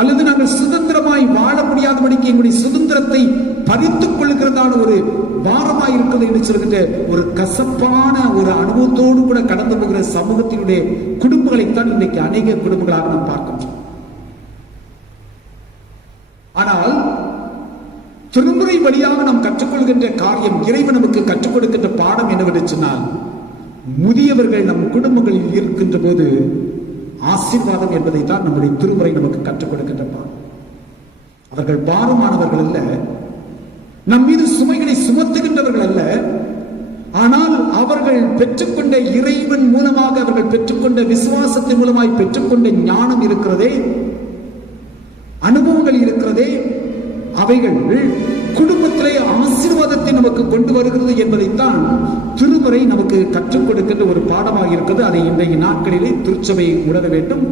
அல்லது நாங்கள் சுதந்திரமாய் வாழ முடியாதபடிக்கு எங்களுடைய சுதந்திரத்தை பறித்துக் கொள்கிறதான ஒரு பாரமாய் இருக்கிறது என்று சொல்கின்ற ஒரு கசப்பான ஒரு அனுபவத்தோடு கூட கடந்து போகிற சமூகத்தினுடைய குடும்பங்களைத்தான் இன்றைக்கு அநேக குடும்பங்களாக நாம் பார்க்கின்றோம். ஆனால் திருமுறை வழியாக நாம் கற்றுக்கொள்கின்ற காரியம், இறைவன் நமக்கு கற்றுக் கொடுக்கின்ற பாடம் என்னவென்று சொன்னால், முதியவர்கள் நம் குடும்பங்களில் இருக்கின்ற போது ஆசீர்வாதம் என்பதை தான் நம்முடைய திருமுறை நமக்கு கற்றுக் கொடுக்கின்ற பாடம். அவர்கள் பாரமானவர்கள் அல்ல, நம் மீது சுமைகளை சுமத்துகின்றவர்கள் அல்ல. ஆனால் அவர்கள் பெற்றுக்கொண்ட இறைவன் மூலமாக, அவர்கள் பெற்றுக்கொண்ட விசுவாசத்தின் மூலமாய் பெற்றுக்கொண்ட ஞானம் இருக்கிறதே, அனுபவங்கள் இருக்கிறதே, அவைகள் குடும்பத்திலே ஆசீர்வாதத்தை நமக்கு கொண்டு வருகிறது என்பதைத்தான் திருமுறை நமக்கு கற்றுக் கொடுக்கின்ற ஒரு பாடமாக இருக்கிறது. அதை இன்றைய நாட்களிலே திருச்சபை உணர வேண்டும்,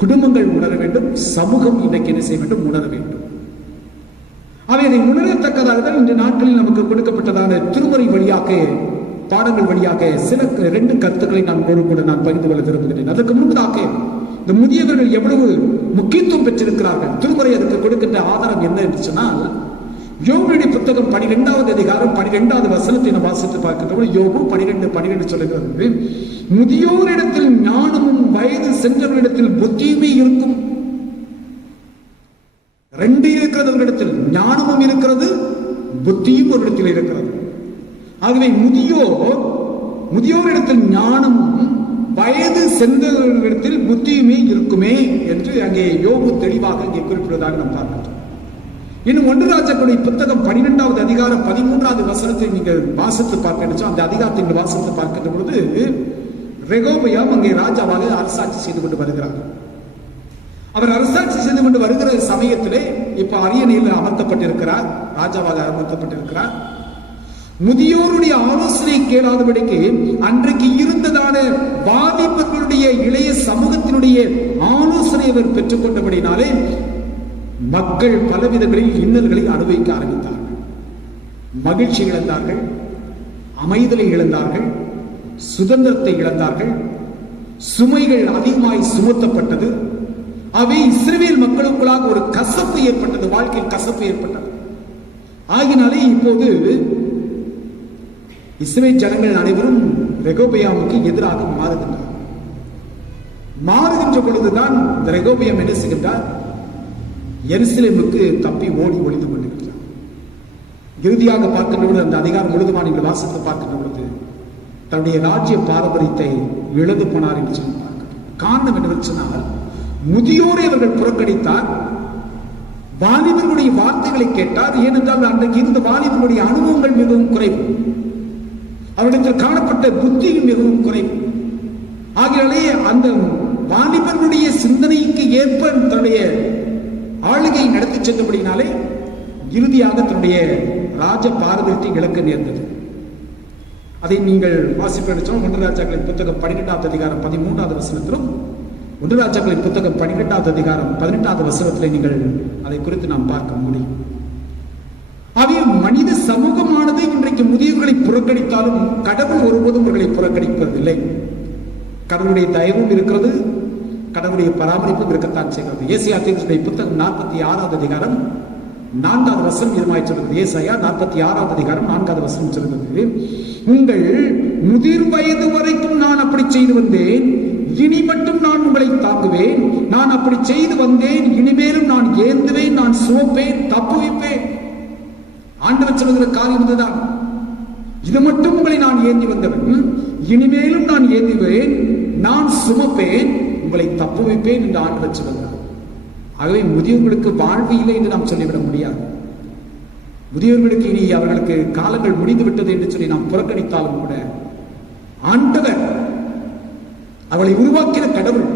குடும்பங்கள் உணர வேண்டும், சமூகம் இன்றைக்கு என்ன செய்ய வேண்டும், உணர வேண்டும். அவை அதை உணரத்தக்கதாக தான் இந்த நாட்களில் நமக்கு கொடுக்கப்பட்டதான திருமுறை வழியாக, பாடங்கள் வழியாக சில 2 கருத்துக்களை நான் கூட நான் பகிர்ந்து கொள்ள விரும்புகிறேன். அதற்கு முன்பதாக இந்த முதியவர்கள் எவ்வளவு முக்கியத்துவம் பெற்றிருக்கிறார்கள், திருமுறை அதுக்கு கொடுக்கின்ற ஆதாரம் என்ன என்று சொன்னால், யோபுடைய புத்தகம் 12வது அதிகாரம் 12வது வசனத்தை நாம் வாசித்து பார்க்கின்றோம். யோபு 12:12 சொல்லுகிறது, முதியோரிடத்தில் ஞானமும் வயது சென்றவரிடத்தில் புத்தியுமே இருக்கும். 2 இருக்கிறது அவரிடத்தில், ஞானமும் இருக்கிறது, புத்தியும் ஒரு இடத்தில் இருக்கிறது. ஆகவே முதியோரிடத்தில் ஞானமும் வயது சென்றவரிடத்தில் புத்தியுமே இருக்குமே என்று அங்கே யோபு தெளிவாக இங்கே குறிப்பிடுவதாக நாம் பார்க்கிறோம். இன்னும் 1 ராஜாக்களுடைய புத்தகம் 12வது அதிகாரம் 13வது வசனத்தை நீங்கள் வாசித்து பார்க்க, அந்த அதிகாரத்தை வாசித்து பார்க்கின்ற பொழுது, ரெகோபெயாம் அங்கே ராஜாவாக அரசாட்சி செய்து கொண்டு வருகிறார். அவர் அரசாட்சி செய்து கொண்டு வருகிற சமயத்திலே இப்ப அரியணையில் அமர்த்தப்பட்டிருக்கிறார், ராஜாவாக அமர்த்தப்பட்டிருக்கிறார். முதியோருடைய ஆலோசனை கேளாதபடிக்கு அன்றைக்கு இருந்ததான வாலிபர்களுடைய இளைய சமூகத்தினுடைய ஆலோசனை அவர் பெற்றுக்கொண்டபடினாலே மக்கள் பலவிதங்களில் இன்னல்களை அனுபவிக்க ஆரம்பித்தார்கள். மகிழ்ச்சி இழந்தார்கள், அமைதலை இழந்தார்கள், சுதந்திரத்தை இழந்தார்கள், சுமைகள் அதிகமாய் சுமத்தப்பட்டது. அவை இஸ்ரவேல் மக்களுக்குள்ளாக ஒரு கசப்பு ஏற்பட்டது, வாழ்க்கையில் கசப்பு ஏற்பட்டது. ஆகினாலே இப்போது இஸ்ரவேல் ஜனங்கள் அனைவரும் ரெகோபெயாமுக்கு எதிராக மாறுகின்றார். மாறுகின்ற பொழுதுதான் இந்த ரெகோபெயாம் என்ன செய்கின்றார், எருசலேமுக்கு தப்பி ஓடி ஒளிந்து கொண்டிருக்கிறார். இறுதியாக பார்க்கின்ற பொழுது, அந்த அதிகாரம் முழுதுமா நீங்கள் வாசித்து பார்க்கின்ற பொழுது, தன்னுடைய ராஜ்ய பாரம்பரியத்தை இழந்து போனார் என்று சொல்லி பார்க்கிறோம். காரணம் என்னவென்று சொன்னால், முதியோரை அவர்கள் புறக்கணித்தார், வாலிபர்களுடைய வார்த்தைகளை கேட்டார். ஏனென்றால் அன்றைக்கு இருந்த வாலிபர்களுடைய அனுபவங்கள் மிகவும் குறைவு, அவரிடத்தில் காணப்பட்ட புத்தியும் மிகவும் குறைவு. ஆகியாலே அந்த வாலிபர்களுடைய சிந்தனைக்கு ஏற்ப தன்னுடைய ஆளுகை நடத்தி சென்றபடினாலே இறுதியாக தன்னுடைய ராஜ பாரம்பரியத்தை இழக்க நேர்ந்தது. அதை நீங்கள் வாசிப்படிச்சோம். 1 ராஜாக்களின் புத்தகம் 12வது அதிகாரம் 13வது வசனத்திலும், 1 ராஜாக்களின் புத்தகம் 12வது அதிகாரம் 18வது வசனத்திலே நீங்கள் அதை குறித்து நாம் பார்க்க முடியும். அவை மனித சமூகமானது இன்றைக்கு முதியவர்களை புறக்கணித்தாலும் கடவுள் ஒருபோதும் அவர்களை புறக்கணிப்பதில்லை. கடவுளுடைய தயவும் இருக்கிறது, கடவுளுடைய பராமரிப்பும் இருக்கத்தான் செய்கிறது. ஏசாயா தீர்க்கதரிசியுடைய புத்தகம் 46வது அதிகாரம் 4வது வசனம் இதுமாய் சொல்கிறது. ஏசாயா 46வது அதிகாரம் 4வது வசனம் சொல்கிறது, உங்கள் முதிர் வயது வரைக்கும் நான் அப்படி செய்து வந்தேன், இனி மட்டும் நான் உங்களை தாங்குவேன். நான் அப்படி செய்து வந்தேன், இனிமேலும் நான் ஏந்துவேன், நான் சுமப்பேன், தப்புவிப்பேன். ஆண்டவர் சொல்லுகிற காரியம் இதுதான். இது மட்டும் உங்களை நான் ஏந்தி வந்தவன், இனிமேலும் நான் ஏந்துவேன், நான் சுமப்பேன், உங்களை தப்புவிப்பேன் என்று ஆண்டவர் சொல்லுகிறார். ஆகவே முதியோர்களுக்கு வாழ்வு இல்லை என்று நாம் சொல்லிவிட முடியாது. முதியோர்களுக்கு இனி அவர்களுக்கு காலங்கள் முடிந்து விட்டது என்று சொல்லி நாம் புறக்கணித்தாலும் கூட, ஆண்டவர் அவளை உருவாக்கின கடவுள்,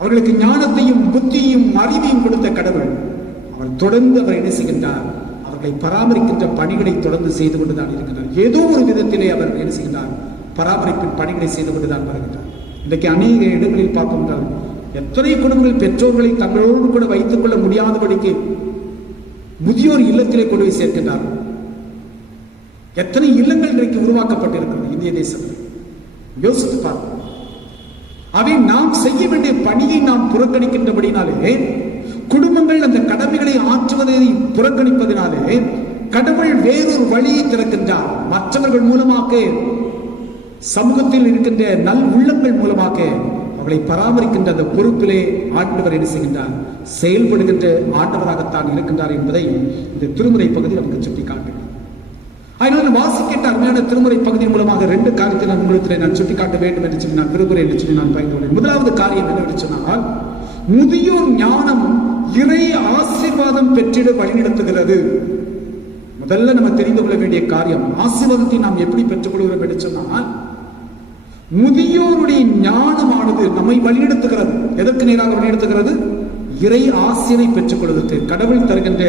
அவர்களுக்கு ஞானத்தையும் புத்தியையும் அறிவையும் கொடுத்த கடவுள், அவள் தொடர்ந்து அவர் என்ன செய்கின்றார், அவர்களை பராமரிக்கின்ற பணிகளை தொடர்ந்து செய்து கொண்டுதான் இருக்கின்றார். ஏதோ ஒரு விதத்திலே அவர் என்ன செய்கின்றார், பராமரிப்பின் பணிகளை செய்து கொண்டுதான் வருகின்றார். இன்றைக்கு அநேக இடங்களில் பார்க்கும் என்றால் எத்தனை குடும்பங்கள் பெற்றோர்களை தங்களோடு கூட வைத்துக் கொள்ள முடியாதபடிக்கு முதியோர் இல்லத்திலே கொண்டு போய் சேர்க்கின்றார்கள். எத்தனை இல்லங்கள் இன்றைக்கு உருவாக்கப்பட்டிருக்கிறது இந்திய தேசத்தில், யோசித்து பார்ப்போம். அவை நாம் செய்ய வேண்டிய பணியை நாம் புறக்கணிக்கின்றபடினாலே, குடும்பங்கள் அந்த கடமைகளை ஆற்றுவதை புறக்கணிப்பதினாலே கடவுள் வேறொரு வழியை திறக்கின்றார். மற்றவர்கள் மூலமாக, சமூகத்தில் இருக்கின்ற நல் உள்ளங்கள் மூலமாக அவளை பராமரிக்கின்ற அந்த பொறுப்பிலே ஆண்டவர் என்ன செய்கின்றார், செயல்படுகின்ற ஆண்டவராகத்தான் இருக்கின்றார் என்பதை இந்த திருமுறை பகுதி நமக்கு சுட்டி காட்டுகிறது. அதனால் வாசிக்கின்ற அருமையான திருமுறை பகுதியின் மூலமாக 2 காரியத்தை நான் உங்களுக்கு நான் சுட்டிக்காட்ட வேண்டும் என்று சொல்லி நான் விரும்புகிறேன் என்று சொல்லி நான் பகிர்ந்து கொண்டேன். முதலாவது காரியம் என்னவென்று சொன்னால், முதியோர் ஞானம் இறை ஆசீர்வாதம் பெற்றிட வழிநடத்துகிறது. முதல்ல நம்ம தெரிந்து கொள்ள வேண்டிய காரியம், ஆசீர்வாதத்தை நாம் எப்படி பெற்றுக் கொள்கிறோம் என்று சொன்னால், முதியோருடைய ஞானமானது நம்மை வழிநடத்துகிறது. எதற்கு நேராக வழிநடத்துகிறது? இறை ஆசிரை பெற்றுக் கொள்வதற்கு, கடவுள் தருகின்ற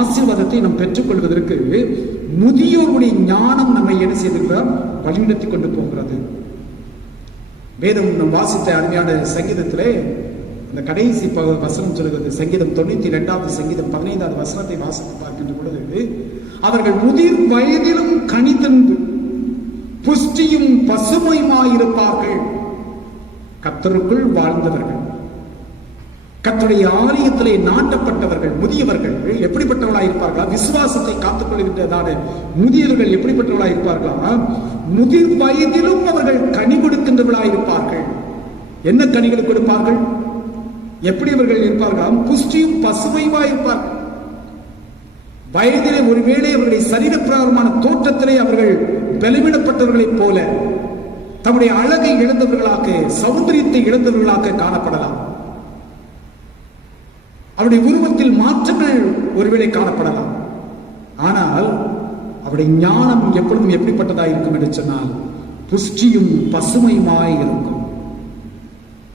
ஆசீர்வாதத்தை நாம் பெற்றுக் கொள்வதற்கு முதியோருடைய ஞானம் நம்மை என்ன செய்திருக்கிறார், வழிநடத்தி கொண்டு போகிறது. வேதம் நம் வாசித்த அருமையான சங்கீதத்திலே அந்த கடைசி வசனம் சொல்கிறது, சங்கீதம் 92வது சங்கீதம் 15வது வசனத்தை வாசித்து பார்க்கின்ற பொழுது, அவர்கள் முதிர் வயதிலும் கனி தந்து புஷ்டியும் பசுமையுமாயிருப்பார்கள். கர்த்தருக்குள் வாழ்ந்தவர்கள், கர்த்தருடைய ஆலயத்திலே நாட்டப்பட்டவர்கள், முதியவர்கள் எப்படிப்பட்டவர்களாயிருப்பார்களா? விசுவாசத்தை காத்துக் கொள்கின்றதான முதியவர்கள் எப்படிப்பட்டவர்களாயிருப்பார்களா? முதிர் வயதிலும் அவர்கள் கனி கொடுக்கின்றவர்களாயிருப்பார்கள். என்ன கனிகளை கொடுப்பார்கள்? எப்படி அவர்கள் இருப்பார்களாம்? புஷ்டியும் பசுமையுமாயிருப்பார்கள். வயதிலே ஒருவேளை அவருடைய சரீரப்பிரகாரமான தோற்றத்திலே அவர்கள் பலவீனப்பட்டவர்களைப் போல, தம்முடைய அழகை இழந்தவர்களாக, சௌந்தரியத்தை இழந்தவர்களாக காணப்படலாம். அவருடைய உருவத்தில் மாற்றங்கள் ஒருவேளை காணப்படலாம். ஆனால் அவருடைய ஞானம் எப்பொழுதும் எப்படிப்பட்டதாக இருக்கும் என்று சொன்னால், புஷ்டியும் பசுமையுமாய் இருக்கும்.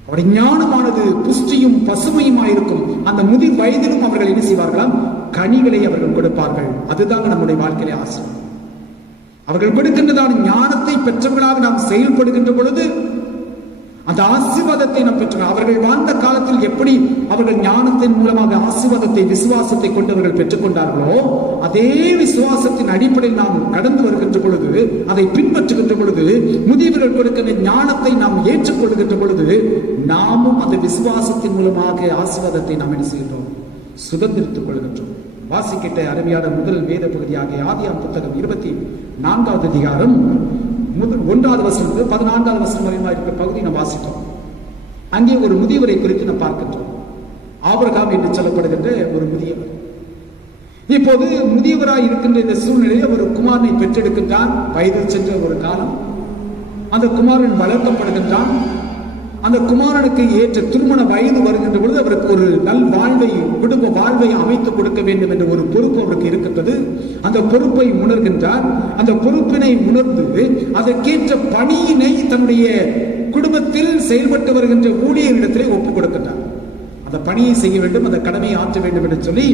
அவருடைய ஞானமானது புஷ்டியும் பசுமையுமாயிருக்கும். அந்த முதிர் வயதிலும் அவர்கள் என்ன செய்வார்களாம்? கனிகளை அவர்கள் கொடுப்பார்கள். அதுதான் நம்முடைய வாழ்க்கையிலே ஆசை. அவர்கள் கொடுக்கின்றதான ஞானத்தை பெற்றவர்களாக நாம் செயல்படுகின்ற பொழுது அந்த ஆசீர்வாதத்தை நாம் பெற்ற, அவர்கள் வாழ்ந்த காலத்தில் எப்படி அவர்கள் ஞானத்தின் மூலமாக ஆசீர்வாதத்தை, விசுவாசத்தை கொண்டவர்கள் பெற்றுக்கொண்டார்களோ, அதே விசுவாசத்தின் அடிப்படையில் நாம் கடந்து வருகின்ற பொழுது, அதை பின்பற்றுகின்ற பொழுது, முதியவர்கள் கொடுக்கின்ற ஞானத்தை நாம் ஏற்றுக்கொள்கின்ற பொழுது, நாமும் அந்த விசுவாசத்தின் மூலமாக ஆசீர்வாதத்தை நாம் என்ன செய்கின்றோம்? சுதந்திரித்துக் கொள்கின்றோம். வாசிக்கிட்ட அருமையான முதல் வேத பகுதியாக ஆதியாகமம் புத்தகம் 24வது அதிகாரம் 1வது வசனம் 14வது வசனம் வரையுமா இருக்கிற பகுதி நாம் வாசித்தோம். அங்கே ஒரு முதியவரை குறித்து நாம் பார்க்கின்றோம். ஆபிரகாம் என்று சொல்லப்படுகின்ற ஒரு முதியவர். இப்போது முதியவராய் இருக்கின்ற இந்த சூழ்நிலையில் ஒரு குமாரனை பெற்றெடுக்கின்றான். வயதில் சென்ற ஒரு காலம் அந்த குமாரன் வளர்க்கப்படுகின்றான். அந்த குமாரனுக்கு ஏற்ற திருமண வயது வருகின்ற பொழுது அவருக்கு ஒரு நல் வாழ்வை, குடும்ப வாழ்வை அமைத்துக் கொடுக்க வேண்டும் என்ற ஒரு பொறுப்பு அவருக்கு இருக்கின்றது. அந்த பொறுப்பை உணர்கின்றார். அந்த பொறுப்பினை உணர்ந்து அதற்கேற்ற பணியினை தன்னுடைய குடும்பத்தில் செயல்பட்டு வருகின்ற ஊழியரிடத்திலே ஒப்புக் கொடுக்கின்றார். அந்த பணியை செய்ய வேண்டும், அந்த கடமையை ஆற்ற வேண்டும் என்று சொல்லி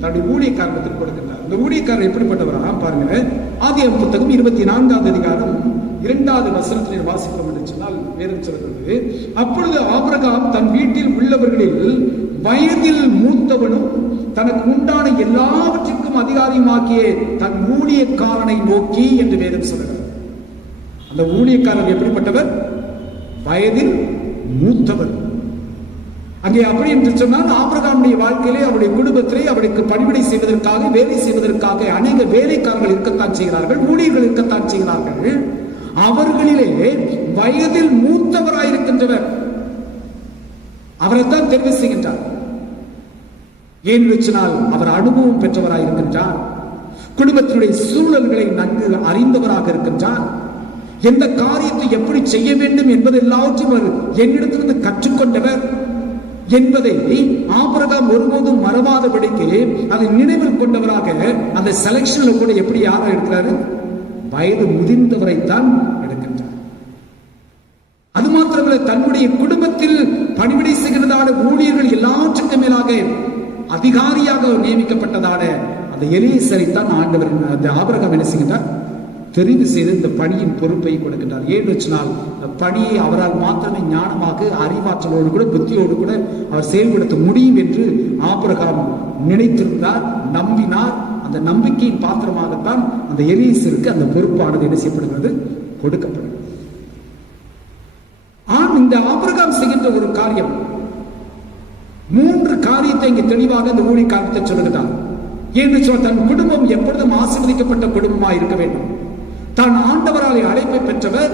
தன்னுடைய ஊழியக்காரத்தில் கொடுக்கின்றார். இந்த ஊழியக்காரர் எப்படிப்பட்டவரா பாருங்க. ஆதியாகமம் புத்தகம் 24வது அதிகாரம் 2வது வசனத்திலே வாசிக்கிறோம் என்று சொன்னால் வேதம் சொல்கிறது, அப்பொழுது ஆபிரகாம் தன் வீட்டில் உள்ளவர்களில் வயதில் மூத்தவனும் தனக்கு உண்டான எல்லாவற்றிற்கும் அதிகாரியுமாக்கிய தன் ஊழியக்காரனை நோக்கி என்று வேதம் சொல்கிறது. அந்த ஊழியக்காரர் எப்படிப்பட்டவர்? வயதில் மூத்தவர். அங்கே அப்படி என்று சொன்னால் ஆபிரகாமுடைய வாழ்க்கையிலே அவருடைய குடும்பத்திலே அவருக்கு பணிவிடை செய்வதற்காக வேலை செய்வதற்காக அநேக வேலைக்காரர்கள் இருக்கத்தான் செய்கிறார்கள், ஊழியர்கள் இருக்கத்தான் செய்கிறார்கள். அவர்களிலே வயதில் மூத்தவராயிருக்கின்றவர் அவரைத்தான் தெரிவு செய்கின்றார். ஏன் சொன்னால் அவர் அனுபவம் பெற்றவராயிருக்கின்றார், குடும்பத்தினுடைய சூழல்களை நன்கு அறிந்தவராக இருக்கின்றார், எந்த காரியத்தை எப்படி செய்ய வேண்டும் என்பது எல்லாவற்றையும் அவர் என்னிடத்திலிருந்து கற்றுக்கொண்டவர் என்பதை ஆபிரகாம் ஒருபோதும் மறவாதபடிக்கு அதை நினைவில் கொண்டவராக அந்த செலக்ஷன்ல கூட எப்படி யாரை எடுக்கிறாரு? வயது முதிர்ந்தவரைத்தான் எடுக்கின்றார். அது மாத்திரமல்ல, தன்னுடைய குடும்பத்தில் பணிவிடை செய்கிறதான ஊழியர்கள் எல்லாற்றுக்கும் மேலாக அதிகாரியாக நியமிக்கப்பட்டதான அந்த எலியேசரைத்தான் ஆண்டவர் அந்த ஆபிரகாம் என்ன செய்கின்றார்? தெரிவு செய்து இந்த பணியின் பொறுப்பை கொடுக்கின்றார். ஏன் வச்சினால் இந்த பணியை அவரால் மாத்திரமே ஞானமாக அறிவாற்றலோடு கூட புத்தியோடு கூட அவர் செயல்படுத்த முடியும் என்று ஆபிரகாம் நினைத்திருந்தார், நம்பினார். அந்த நம்பிக்கையின் பாத்திரமாகத்தான் அந்த எலியேசருக்கு அந்த பொறுப்பானது என்ன செய்யப்படுகிறது? கொடுக்கப்படுகிறது. இந்த ஆபிரகாம் செய்கின்ற ஒரு காரியம், 3 காரியத்தை இங்கே தெளிவாக இந்த ஊழியக்காரத்தை சொல்லுகிறார். ஏன்னு சொன்னால் தன் குடும்பம் எப்பொழுதும் ஆசீர்வதிக்கப்பட்ட குடும்பமாக இருக்க வேண்டும். தான் ஆண்டவராலே அழைப்பை பெற்றவர்,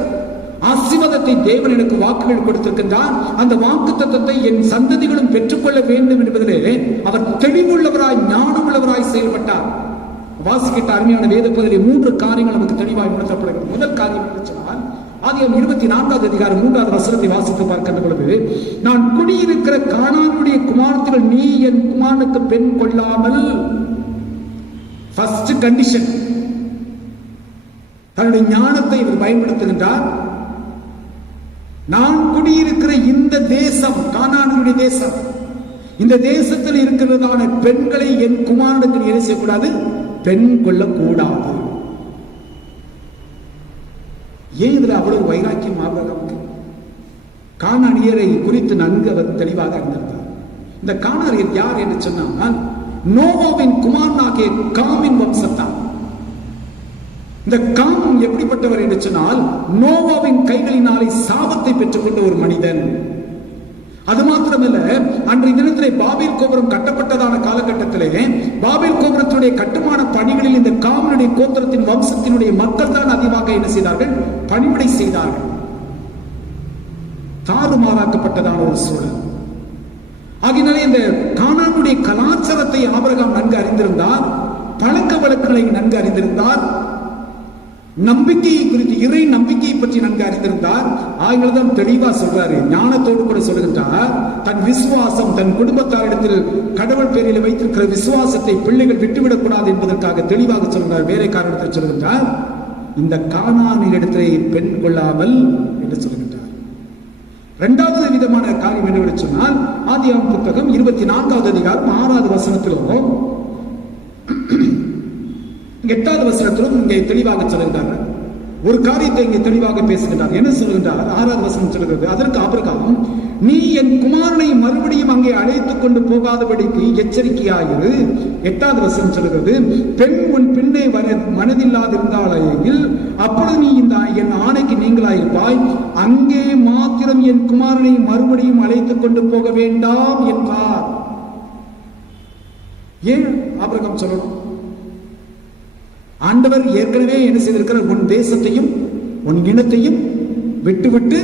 ஆசீர்வாதத்தை தேவன் எனக்கு வாக்குகள் கொடுத்திருக்கின்றார், அந்த வாக்கு தத்தத்தை என் சந்ததிகளும் பெற்றுக்கொள்ள வேண்டும் என்பதிலே அவர் தெளிவுள்ளவராய் ஞானமுள்ளவராய் செயல்பட்டார். வாசிக்கிட்ட அருமையான வேத பகுதியில் 3 காரியங்கள் நமக்கு தெளிவாய் உணர்த்தப்படுகிறது. முதல் காரியம் என்று சொன்னால் ஆதியாகமம் 24வது அதிகாரம் 3வது வசனத்தை வாசித்து பார்க்கின்ற பொழுது, நான் குடியிருக்கிற கானானுடைய குமாரத்திகள் நீ என் குமாரனுக்கு பெண் கொள்ளாமல், ஃபர்ஸ்ட் கண்டிஷன், தன்னுடைய ஞானத்தை இவர் பயன்படுத்துகின்றார். நான் குடியிருக்கிற இந்த தேசம் கானானுடைய தேசம், இந்த தேசத்தில் இருக்கிறதான பெண்களை என் குமாரனுக்கு என்ன செய்யக்கூடாது? பெண் கொள்ளக்கூடாது. ஏன் இதுல அவ்வளவு வைராக்கியம் ஆபிரகாமுக்கு? கானானியரை குறித்து நன்கு அவர் தெளிவாக அறிந்திருந்தார். இந்த கானானியர் யார் என்று சொன்னால் நோவாவின் குமாரனாகிய காமின் வம்சத்தான். இந்த காம் எப்படிப்பட்டவர் என்று சொன்னால் நோவாவின் கைகளினாலே சாபத்தை பெற்றுக்கொண்ட ஒரு மனிதன். அது மாத்திரமல்ல, அன்றைய தினத்திலே பாபேல் கோபுரம் கட்டப்பட்டதான காலகட்டத்திலே பாபேல் கோபுரத்தினுடைய கட்டுமான பணிகளில் இந்த காமனுடைய கோத்திரத்தின் வம்சத்தினுடைய மக்கள் தான் அதிகமாக என்ன செய்தார்கள்? பணிவிடை செய்தார்கள். தாறுமாறாக்கப்பட்டதான ஒரு சூழல். ஆகினாலே இந்த கானானுடைய கலாச்சாரத்தை ஆபிரகாம் நன்கு அறிந்திருந்தார், பழக்க வழக்குகளை நன்கு அறிந்திருந்தார், நம்பிக்கையை குறித்து இறை நம்பிக்கையை பற்றி நன்கு அறிந்திருந்தார். ஆகினால்தான் தெளிவா சொல்றாரு, ஞானத்தோடு கூட சொல்லுகின்றார், தன் விசுவாசம் தன் குடும்பத்தாரிடத்தில் கடவுள் பேரில் வைத்திருக்கிற விசுவாசத்தை பிள்ளைகள் விட்டுவிடக் கூடாது என்பதற்காக தெளிவாக சொல்கிறார். வேற காரணத்தில் சொல்லுகின்றார், இந்த கானானிடத்திலே பெண் கொள்ளாமல் என்று சொல்லுகின்றார். 2வது விதமான காரியம் என்னவென்று சொன்னால் ஆதியாகமம் புத்தகம் 24வது அதிகாரம் 6வது வசனத்திலும் 8வது வசனத்திலும் இங்கே தெளிவாக சொல்லுகிறார். ஒரு காரியத்தை இங்கே தெளிவாக பேசுகின்றார். என்ன சொல்லுகின்றார்? 6வது வசனம் சொல்லுகிறது, அதற்கு ஆபிரகாம், நீ என் குமாரனை மறுபடியும் அங்கே அழைத்துக் கொண்டு போகாதபடிக்கு எச்சரிக்கையாயிரு. 8வது வசனம் சொல்லுகிறது, பெண் உன் பின்னே மனதில்லாதிருந்தாளையில் அப்பொழுது நீ இந்த என் ஆணைக்கு நீங்களாயிருப்பாய், அங்கே மாத்திரம் என் குமாரனை மறுபடியும் அழைத்துக் கொண்டு போக வேண்டாம் என்றார். ஏன் ஆபிரகாம் சொல்லணும்? ஆண்டவர் ஏற்கனவே என்ன செய்திருக்கிறார்? உன் தேசத்தையும் உன் இனத்தையும் விட்டுவிட்டு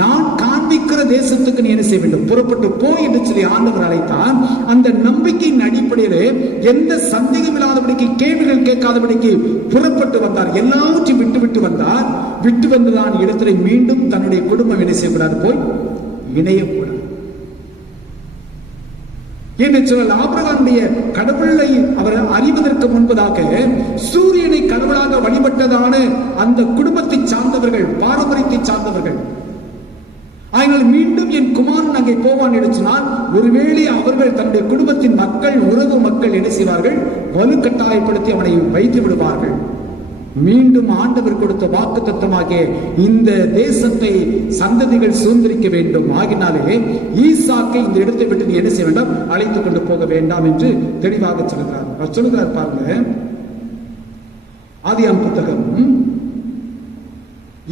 நான் காண்பிக்கிற தேசத்துக்கு நீ என்ன செய்ய வேண்டும்? புறப்பட்டு போய் என்று சொல்லி ஆண்டவர் அழைத்தார். அந்த நம்பிக்கையின் அடிப்படையிலே எந்த சந்தேகம் இல்லாதபடிக்கு, கேள்விகள் கேட்காதபடிக்கு புறப்பட்டு வந்தார். எல்லாவற்றையும் விட்டு வந்தார். விட்டு வந்துதான் இடத்திலே மீண்டும் தன்னுடைய குடும்பம் என்ன செய்யக்கூடாது? போய் இணையக்கூடாது. என்று சொன்னால் ஆபிரகாமுடைய கடவுளை அவர் அறிவதற்கு முன்பதாக சூரியனை கடவுளாக வழிபட்டதான அந்த குடும்பத்தை சார்ந்தவர்கள், பாரம்பரியத்தை சார்ந்தவர்கள். ஆனால் மீண்டும் என் குமாரன் அங்கே போவான் என்று சொன்னால் ஒருவேளை அவர்கள் தன்னுடைய குடும்பத்தின் மக்கள், உறவு மக்கள் என்ன செய்வார்கள்? வலுக்கட்டாயப்படுத்தி அவனை வைத்து விடுவார்கள். மீண்டும் ஆண்டவர் கொடுத்த வாக்கு தத்தமாகிய இந்த தேசத்தை சந்ததிகள் சுதந்திரிக்க வேண்டும். ஆகினாலே ஈசாக்கை இந்த இடத்தை விட்டு நீ என்ன செய்ய வேண்டாம்? அழைத்துக் கொண்டு போக வேண்டாம் என்று தெளிவாக சொல்கிறார். அவர் சொல்லுகிறார் பாருங்க, ஆதியாகமம் புத்தகம்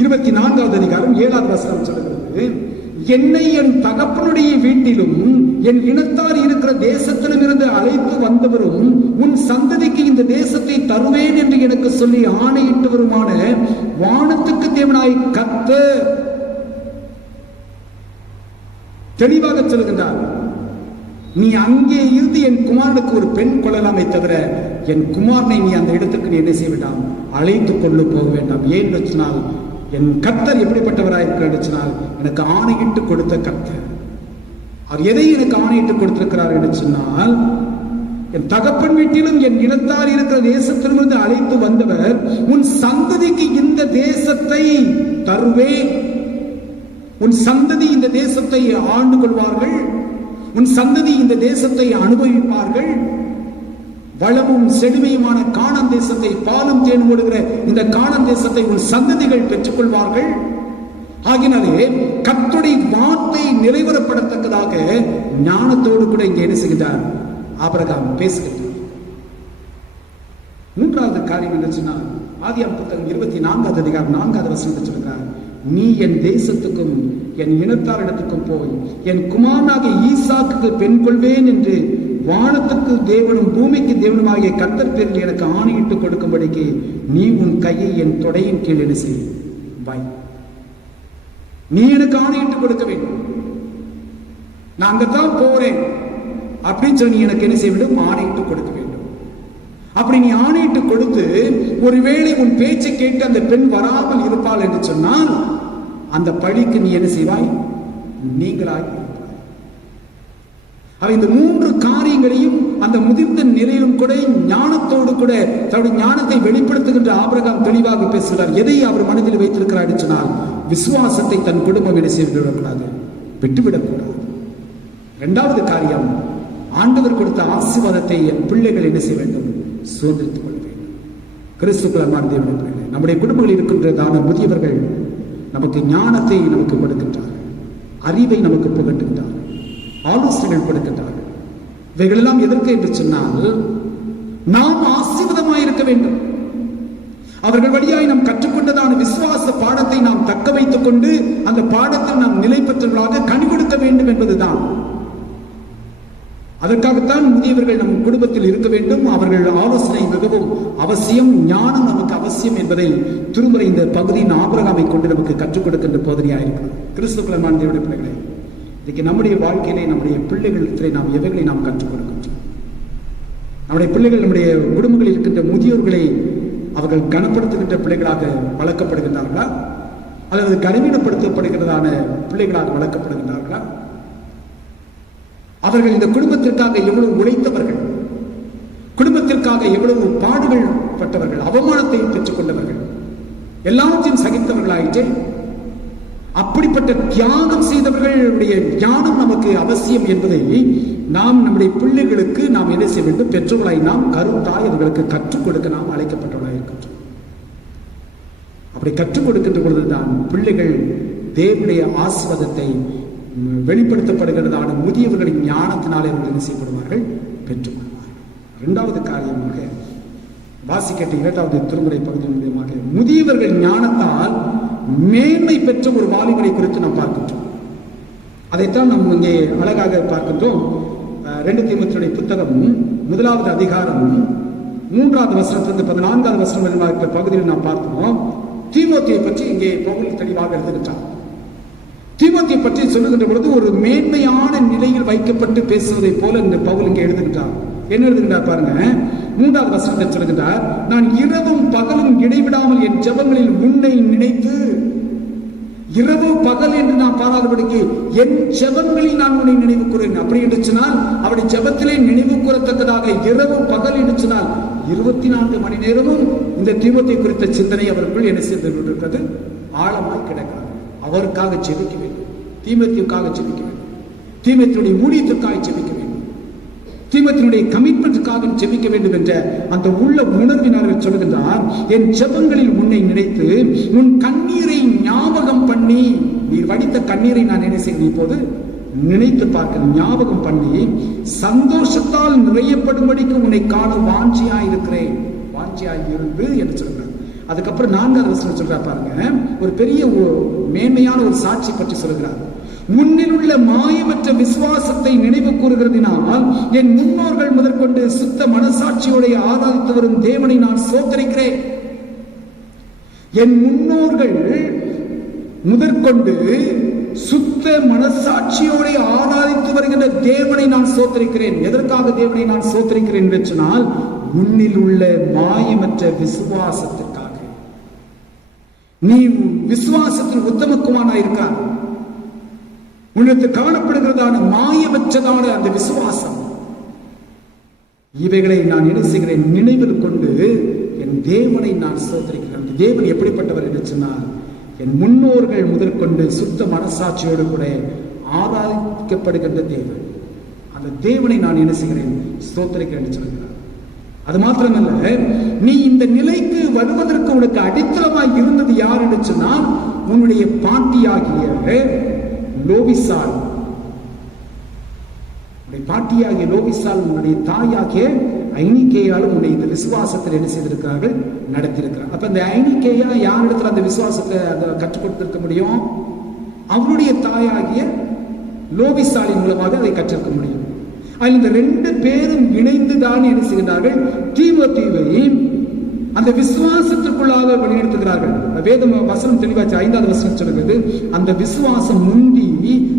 24வது அதிகாரம் 7வது வசனம் சொல்லுகிறது, என்னை என் தகப்பனுடைய வீட்டிலும் என் இனத்தார் இருக்கிற தேசத்திலும் இருந்து அழைத்து வந்தவரும் உன் சந்ததிக்கு இந்த தேசத்தை தருவேன் என்று எனக்கு சொல்லி ஆணையிட்டவருமான வானத்துக்கு தேவனாய் கர்த்தர் தெளிவாக சொல்லுகின்றார், நீ அங்கே இருந்து என் குமாரனுக்கு ஒரு பெண் கொள்ளலாமே தவிர என் குமாரனை நீ அந்த இடத்துக்கு நீ என்ன செய்ய வேண்டாம், அழைத்துக் கொண்டு போக வேண்டாம். ஏன் சொன்னால் என் கர்த்தர் எப்படிப்பட்டவராய் இருக்கிறார், எனக்கு ஆணையிட்டு கொடுத்த கர்த்தர். அவர் எதை எனக்கு ஆணையிட்டு கொடுத்திருக்கிறார் என்று சொன்னால், என் தகப்பன் வீட்டிலும் என் இனத்தார் இருக்கிற தேசத்திலிருந்து அழைத்து வந்தவர் உன் சந்ததிக்கு இந்த தேசத்தை தருவேன், உன் சந்ததி இந்த தேசத்தை ஆண்டு கொள்வார்கள், உன் சந்ததி இந்த தேசத்தை அனுபவிப்பார்கள், வளமும் செழுமையுமான கானான் தேசத்தை, பாலும் தேனும் ஓடுகிற இந்த கானான் தேசத்தை உன் சந்ததிகள் பெற்றுக் கொள்வார்கள். ஆகினாலே கர்த்தருடைய வார்த்தை நிறைவேறப்படத்தக்கதாக ஞானத்தோடு கூட இங்கே என்ன செய்கிறார், ஆபிரகாம் பேசுகிறார். மூன்றாவது காரியம் என்ன சொன்னால், ஆதியாகமம் புத்தகம் 24வது அதிகாரம் 4வது வசனத்தில் சொல்கிறார், நீ என் தேசத்துக்கும் என் இனத்தாரிடத்துக்கும் போய் என் குமாரனாகிய ஈசாக்குக்கு பெண் கொள்வேன் என்று வானத்துக்கு தேவனும் பூமிக்கு தேவனுமாகிய கர்த்தர் பேரில் எனக்கு ஆணையிட்டு கொடுக்கும்படிக்கு நீ உன் கையை என் தொடையின் கீழ் என்ன செய் வை. நீ எனக்கு ஆணையிட்டு கொடுக்க வேண்டும், நான் அங்கத்தான் போறேன் அப்படின்னு சொல்லி நீ எனக்கு என்ன செய்ய வேண்டும், ஆணையிட்டு கொடுக்க வேண்டும். அப்படி நீ ஆணையிட்டு கொடுத்து ஒருவேளை உன் பேச்சை கேட்டு அந்த பெண் வராமல் இருப்பாள் என்று சொன்னால் அந்த பழிக்கு நீ என்ன செய்வாய், நீங்களாகி இருப்பாய். இந்த மூன்று காரியங்களையும் அந்த முதிர்ந்த நிலையிலும் கூட ஞானத்தோடு கூட தன்னுடைய ஞானத்தை வெளிப்படுத்துகின்ற ஆபிரகாம் தெளிவாக பேசுகிறார். எதை அவர் மனதில் வைத்திருக்கிறார் என்று சொன்னால், விசுவாசத்தை தன் குடும்பம் என்ன செய்துவிடக்கூடாது, விட்டுவிடக்கூடாது. இரண்டாவது காரியம், ஆண்டவர் கொடுத்த ஆசீர்வாதத்தை என் பிள்ளைகள் என்ன செய்ய வேண்டும், சுதந்திரித்துக் கொள்ள வேண்டும். கிறிஸ்துக்குள்ளான தேவனுடைய பிள்ளைகள், நம்முடைய குடும்பங்களில் இருக்கின்றதான முதியவர்கள் நமக்கு ஞானத்தை நமக்கு கொடுக்கின்றார்கள், அறிவை நமக்கு புகட்டுகின்றார்கள், ஆலோசனைகள் கொடுக்கின்றார்கள். இவைகளெல்லாம் எதற்கு என்று சொன்னால், நாம் ஆசீர்வாதமாய் இருக்க வேண்டும். அவர்கள் வழியாய் நாம் கற்றுக்கொண்டதான விசுவாச பாடத்தை நாம் தக்க வைத்துக் கொண்டு அந்த பாடத்தில் நாம் நிலை பெற்றவர்களாக கனி கொடுக்க வேண்டும் என்பதுதான். அதற்காகத்தான் முதியவர்கள் நம் குடும்பத்தில் இருக்க வேண்டும். அவர்கள் ஆலோசனை மிகவும் அவசியம், ஞானம் நமக்கு அவசியம் என்பதை திருமுறை இந்த பகுதியின் ஆபிரகாமை கொண்டு நமக்கு கற்றுக் கொடுக்கின்ற போதனையாயிருக்கிறது. கிறிஸ்துக்குள்ளான தேவனுடைய பிள்ளைகளே, இன்னைக்கு நம்முடைய வாழ்க்கையிலே நம்முடைய பிள்ளைகளிடத்திலே நாம் எவைகளை நாம் கற்றுக் கொடுக்கின்றோம். நம்முடைய பிள்ளைகள் நம்முடைய குடும்பங்களில் இருக்கின்ற முதியோர்களை அவர்கள் கனப்படுத்துகின்ற பிள்ளைகளாக வளர்க்கப்படுகின்றார்களா, அல்லது கனவீனப்படுத்தப்படுகிறதான பிள்ளைகளாக வளர்க்கப்படுகின்றார்களா? அவர்கள் இந்த குடும்பத்திற்காக எவ்வளவு உழைத்தவர்கள், குடும்பத்திற்காக எவ்வளவு பாடுகள் பட்டவர்கள், அவமானத்தை பெற்றுக் கொண்டவர்கள், எல்லாவற்றையும் சகித்தவர்களாயிற்றே. அப்படிப்பட்ட தியாகம் செய்தவர்களுடைய ஞானம் நமக்கு அவசியம் என்பதை நாம் நம்முடைய பிள்ளைகளுக்கு நாம் என்ன செய்ய வேண்டும், பெற்றோர்களாய் நாம் கருத்தாய் அவர்களுக்கு கற்றுக் கொடுக்க நாம் அழைக்கப்பட்டவர்களாக இருக்கின்றோம். அப்படி கற்றுக் கொடுக்கின்ற பொழுதுதான் பிள்ளைகள் தேவனுடைய ஆசீர்வாதத்தை வெளிப்படுத்தப்படுகிறதான முதியவர்களின் ஞானத்தினாலே அவர்கள் என்ன செய்யப்படுவார்கள், பெற்றுக்கொள்வார்கள். இரண்டாவது காரியமாக வாசிக்கட்ட 2வது திருமுறை பகுதி மூலமாக முதியவர்கள் ஞானத்தால் மேன்மை பெற்ற ஒரு வாலிபரை குறித்து நாம் பார்க்கின்றோம். அதைத்தான் நாம் இங்கே அழகாக பார்க்கின்றோம். 2 தீமோத்தேயுடைய புத்தகம் 1வது அதிகாரம் 3வது வசனத்திலிருந்து 14வது வசனம் இருக்கிற பகுதியில் நாம் பார்த்தோம். தீமோத்தேயை பற்றி இங்கே பவுல் தெளிவாக எழுதுகின்றார். தீமோத்தேயை பற்றி சொல்லுகின்ற பொழுது ஒரு மேன்மையான நிலையில் வைக்கப்பட்டு பேசுவதை போல இந்த பவுல் இங்கே எழுதுகின்றார். என்ன எழுதுகின்றார் பாருங்க, 3வது வசனத்தை சொல்லுகின்றார், நான் இரவும் பகலும் இடைவிடாமல் என் ஜெபங்களில் உன்னை நினைத்து, இரவு பகல் என்று நான் பாராதபடிக்கு என் ஜெபங்களில் நான் உன்னை நினைவு கூறேன். அப்படி என்று சொன்னால் அவருடைய ஜெபத்திலே நினைவு கூறத்தக்கதாக இரவு பகல் என்று சொன்னால் 24 மணி நேரமும் இந்த தீமோத்தேயு குறித்த சிந்தனை அவருக்குள் என்ன செய்து கொண்டிருக்கிறது, ஆழமாய் கிடக்கிறது. அவருக்காக ஜெபிக்க வேண்டும், தீமோத்தேயுக்காக ஜெபிக்க வேண்டும், தீமோத்தேயுடைய ஊழியத்திற்காக ஜெபிக்க வேண்டும், தீமோத்தேயுடைய கமிட்மெண்ட்டுக்காக ஜெபிக்க வேண்டும் என்ற அந்த உள்ள உணர்வினார்கள் சொல்லுகின்றார், என் ஜெபங்களில் உன்னை நினைத்து உன் கண்ணீரை ஞாபகம் பண்ணி, நீ வடித்த கண்ணீரை நான் என்ன செய்கிறேன் இப்போது நினைத்து பார்க்க ஞாபகம் பண்ணி சந்தோஷத்தால் நிறையப்படும்படிக்கு உன்னை காண வாஞ்சியாயிருக்கிறேன், வாஞ்சியாயிருந்து என்று சொல்கிறார். அதுக்கப்புறம் 4வது வசனம் சொல்றார் பாருங்க, ஒரு பெரிய மேன்மையான ஒரு சாட்சி பற்றி சொல்கிறார். உன்னில் உள்ள மாயமற்ற விசுவாசத்தை நினைவு கூறுகிறதினால் என் முன்னோர்கள் முதற்கொண்டு சுத்த மனசாட்சியோடைய ஆராதித்து வரும் தேவனை நான் சோத்தரிக்கிறேன். என் முன்னோர்கள் முதற்கொண்டு சுத்த மனசாட்சியோட ஆராதித்து வருகின்ற தேவனை நான் சோத்தரிக்கிறேன். எதற்காக தேவனை நான் சோத்தரிக்கிறேன் என்று சொன்னால், உன்னில் உள்ள மாயமற்ற விசுவாசத்திற்காக. நீ விசுவாசத்தில் உத்தமக்குமானாய் இருக்கிறார். உன்னிடத்தில் காணப்படுகிறதான மாயமற்றதான அந்த விசுவாசம், இவைகளை நான் என்ன செய்கிறேன்? நினைவில் கொண்டு என் தேவனை நான் சோதரிக்கிறேன். அந்த தேவன் எப்படிப்பட்டவர் என்று சொன்னால், என் முன்னோர்கள் முதற்கொண்டு சுத்த மனசாட்சியோடு கூட ஆராதிக்கப்படுகின்ற தேவன். அந்த தேவனை நான் என்ன செய்கிறேன்? ஸ்தோத்திரிக்கிறேன் என்று சொல்கிறார். அது மாத்திரமல்ல, நீ இந்த நிலைக்கு வருவதற்கு உனக்கு அடித்தளமாய் இருந்தது யார் என்று சொன்னால், உன்னுடைய பாட்டியாகிய லோவிசாள். பாட்டியாகிய லோவிசாள் உன்னுடைய தாயாகிய ஐனிக்கேயாலும் உன்னை இந்த விசுவாசத்தில் என்ன செய்திருக்கிறார்கள்? நடத்தியிருக்கிறார். அப்ப இந்த ஐனிக்கேயா யாரிடத்துல அந்த விசுவாசத்தை கற்றுக் கொடுத்திருக்க முடியும்? அவருடைய தாயாகிய லோவிசாலின் மூலமாக அதை கற்றிருக்க முடியும். அதில் இந்த 2 பேரும் இணைந்துதான் என்ன செய்கிறார்கள்? தீமோத்தேயுவை அந்த விசுவாசத்திற்குள்ளாக வழிநடத்துகிறார்கள். வேத வசனம் தெளிவாச்சு. 5வது வசனம் சொல்கிறது, அந்த விசுவாசம் முந்தி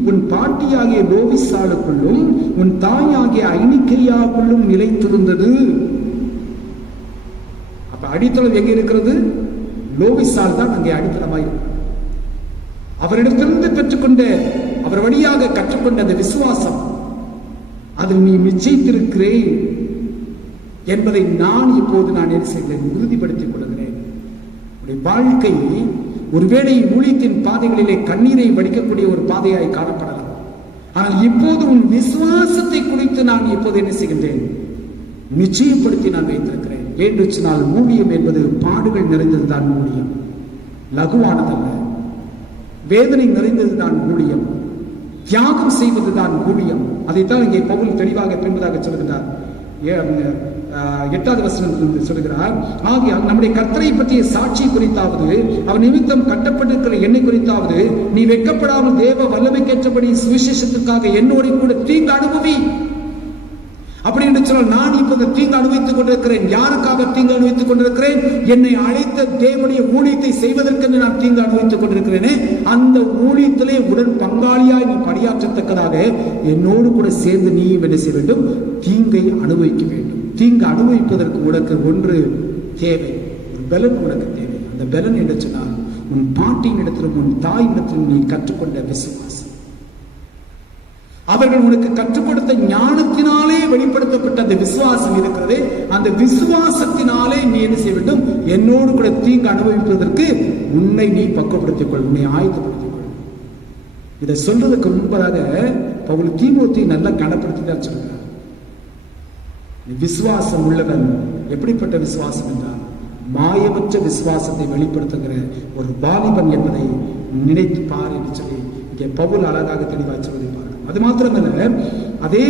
உன் பாட்டியாகிய லோவிசாலுக்குள்ளும் உன் தாயாகிய ஐனிக்கேயாவுக்குள்ளும் நிலைத்திருந்தது. அப்ப அடித்தளம் எங்க இருக்கிறது? லோவிசால் தான் அங்கே அடித்தளமாய். அவரிடத்திலிருந்து பெற்றுக்கொண்ட, அவர் வழியாக கற்றுக்கொண்ட அந்த விசுவாசம், அதில் நீ நிச்சயித்திருக்கிறேன் என்பதை நான் இப்போது நான் என்ன செய்கிறேன்? உறுதிப்படுத்திக் கொள்கிறேன். வாழ்க்கை ஒருவேளை ஊழியத்தின் பாதைகளிலே கண்ணீரை வடிக்கக்கூடிய ஒரு பாதையாய் காணப்படலாம். ஆனால் இப்போது உன் விசுவாசத்தை குறித்து நான் இப்போது என்ன செய்கின்றேன்? நிச்சயப்படுத்தி நான் வைத்திருக்கிறேன். ஏன்று சொன்னால், ஊழியம் என்பது பாடுகள் நிறைந்ததுதான் ஊழியம், லகுவானதல்ல. வேதனை நிறைந்ததுதான் ஊழியம், தியாகம் செய்வதுதான் ஊழியம். அதைத்தான் இங்கே பவுல் தெளிவாக பின்பதாக சொல்கிறார். 8வது வசனம் சொல்கிறார், ஆகையால் நம்முடைய கர்த்தரை பற்றிய சாட்சி குறித்தாவது, அவர் நிமித்தம் கட்டப்பட்டிருக்கிற என்னை குறித்தாவது, நீ வெட்கப்படாமல் தேவ வல்லமைக்கேற்றபடி சுவிசேஷத்துக்காக என்னோட கூட தீங்கு அனுபவி. அப்படி என்று சொன்னால், நான் இப்போது தீங்கு அனுபவித்துக் கொண்டிருக்கிறேன். யாருக்காக தீங்கு அனுபவித்துக் கொண்டிருக்கிறேன்? என்னை அழைத்த தேவனுடைய ஊழியத்தை செய்வதற்கு நான் தீங்கு அனுபவித்துக் கொண்டிருக்கிறேனே, அந்த ஊழியத்திலே உடன் பங்காளியாய் நீ பணியாற்றத்தக்கதாக என்னோடு கூட சேர்ந்து நீ என்ன செய்ய வேண்டும்? தீங்கை அனுபவிக்க வேண்டும். தீங்கு அனுபவிப்பதற்கு உனக்கு ஒன்று தேவை, ஒரு பலன் உனக்கு தேவை. அந்த பலன் என்று சொன்னால், உன் பாட்டியின் இடத்திலும் உன் தாயின் இடத்திலும் நீ கற்றுக்கொண்ட விசுவாசம். அவர்கள் உனக்கு கற்றுக் கொடுத்த ஞானத்தினாலே வெளிப்படுத்தப்பட்ட அந்த விசுவாசம் இருக்கிறதே, அந்த விசுவாசத்தினாலே நீ என்ன செய்ய வேண்டும்? என்னோடு கூட தீங்கு அனுபவிப்பதற்கு உன்னை நீ பக்குவப்படுத்திக் கொள், உன்னை ஆயத்தப்படுத்திக் கொள். இதை சொல்றதுக்கு முன்பதாக பவுல் தீமோத்தேயுவை நல்லா கனப்படுத்திதான் சொல்றார். விசுவாசம் உள்ளவன் எப்படிப்பட்ட விசுவாசம் என்றால், மாயமற்ற விசுவாசத்தை வெளிப்படுத்துகிற ஒரு வாலிபன் என்பதை நினைத்து பார் என்று சொல்லி இங்கே பவுல் அழகாக தெளிவாக சொல்வதை பாருங்கள். அது மாத்திரமல்ல, அதே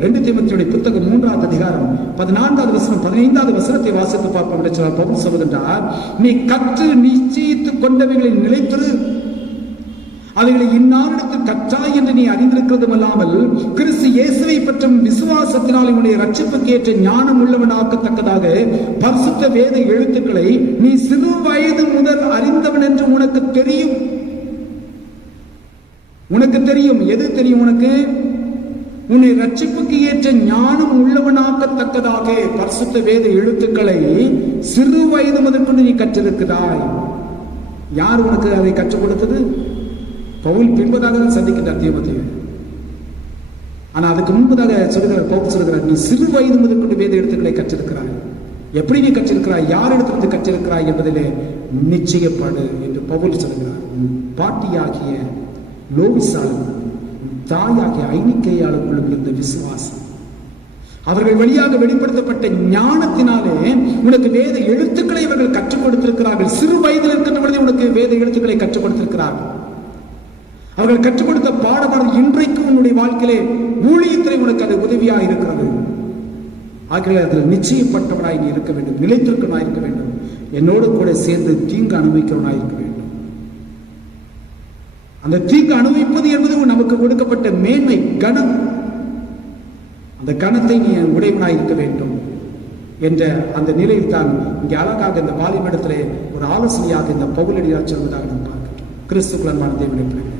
2 தீமோத்தேயுடைய புத்தகம் 3வது அதிகாரம் 14வது வசனம் 15வது வசனத்தை வாசித்து பார்ப்போம் என்று சொன்னால், பவுல் சொல்வதென்றால், நீ கற்று நிச்சயித்துக் கொண்டவைகளில் நிலைத்திரு, அவைகளை இன்னாரிடத்தில் கற்றாய் என்று நீ அறிந்திருக்கிறதும் அல்லாமல், கிறிஸ்து இயேசுவை பற்றும் விசுவாசத்தினால் உன்னுடைய ரட்சிப்புக்கு ஏற்ற ஞானம் உள்ளவனாக்கத்தக்கதாக பரிசுத்த வேத எழுத்துக்களை நீ சிறு வயது முதல் அறிந்தவன் என்று உனக்கு தெரியும். உனக்கு தெரியும். எது தெரியும் உனக்கு? உன்னை ரட்சிப்புக்கு ஏற்ற ஞானம் உள்ளவனாக்கத்தக்கதாக பரிசுத்த வேத எழுத்துக்களை சிறு வயது முதற்கொண்டு நீ கற்றிருக்கிறாய். யார் உனக்கு அதை கற்றுக் கொடுத்தது? பவுல் பின்பதாக தான் சந்திக்கின்றார் தீமோத்தேயுவை. ஆனா அதுக்கு முன்பதாக சொல்லுகிறார், பவுல் சொல்லுகிறார், நீ சிறு வயது முதற்கொண்டு வேத எழுத்துக்களை கற்றிருக்கிறாய். எப்படி நீ கற்றிருக்கிறாய், யார் இடத்திலிருந்து கற்றிருக்கிறாய் என்பதிலே நிச்சயப்பாடு என்று பவுல் சொல்லுகிறார். பாட்டியாகிய லோவிசாலும் தாயாகிய ஐனிக்கேயாளுக்குள்ளும் இருந்த விசுவாசம், அவர்கள் வழியாக வெளிப்படுத்தப்பட்ட ஞானத்தினாலே உனக்கு வேத எழுத்துக்களை அவர்கள் கற்றுக் கொடுத்திருக்கிறார்கள். சிறு வயதில் இருக்கின்ற பொழுதே உனக்கு வேத எழுத்துக்களை கற்றுக் கொடுத்திருக்கிறார்கள். அவர்கள் கற்றுக் கொடுத்த பாடமானது இன்றைக்கும் உன்னுடைய வாழ்க்கையிலே ஊழியத்திலே உனக்கு அது உதவியாக இருக்கிறது. ஆகிய அதில் நிச்சயப்பட்டவனாய் நீ இருக்க வேண்டும், நிலைத்திருக்கவனாய் இருக்க வேண்டும், என்னோடு கூட சேர்ந்து தீங்கு அனுபவிக்கிறவனாய் இருக்க வேண்டும். அந்த தீங்கு அனுபவிப்பது என்பது நமக்கு கொடுக்கப்பட்ட மேன்மை, கனம். அந்த கணத்தை நீ உடையவனாய் இருக்க வேண்டும் என்ற அந்த நிலையில் தான் இங்கே அழகாக இந்த வாலிபனிடத்திலே ஒரு ஆலோசனையாக இந்த பவுலடியார் சொல்வதாக நாம் பார்க்கிறோம். கிறிஸ்துவுக்குள் அன்பான தேவனுடைய பிள்ளைகளே,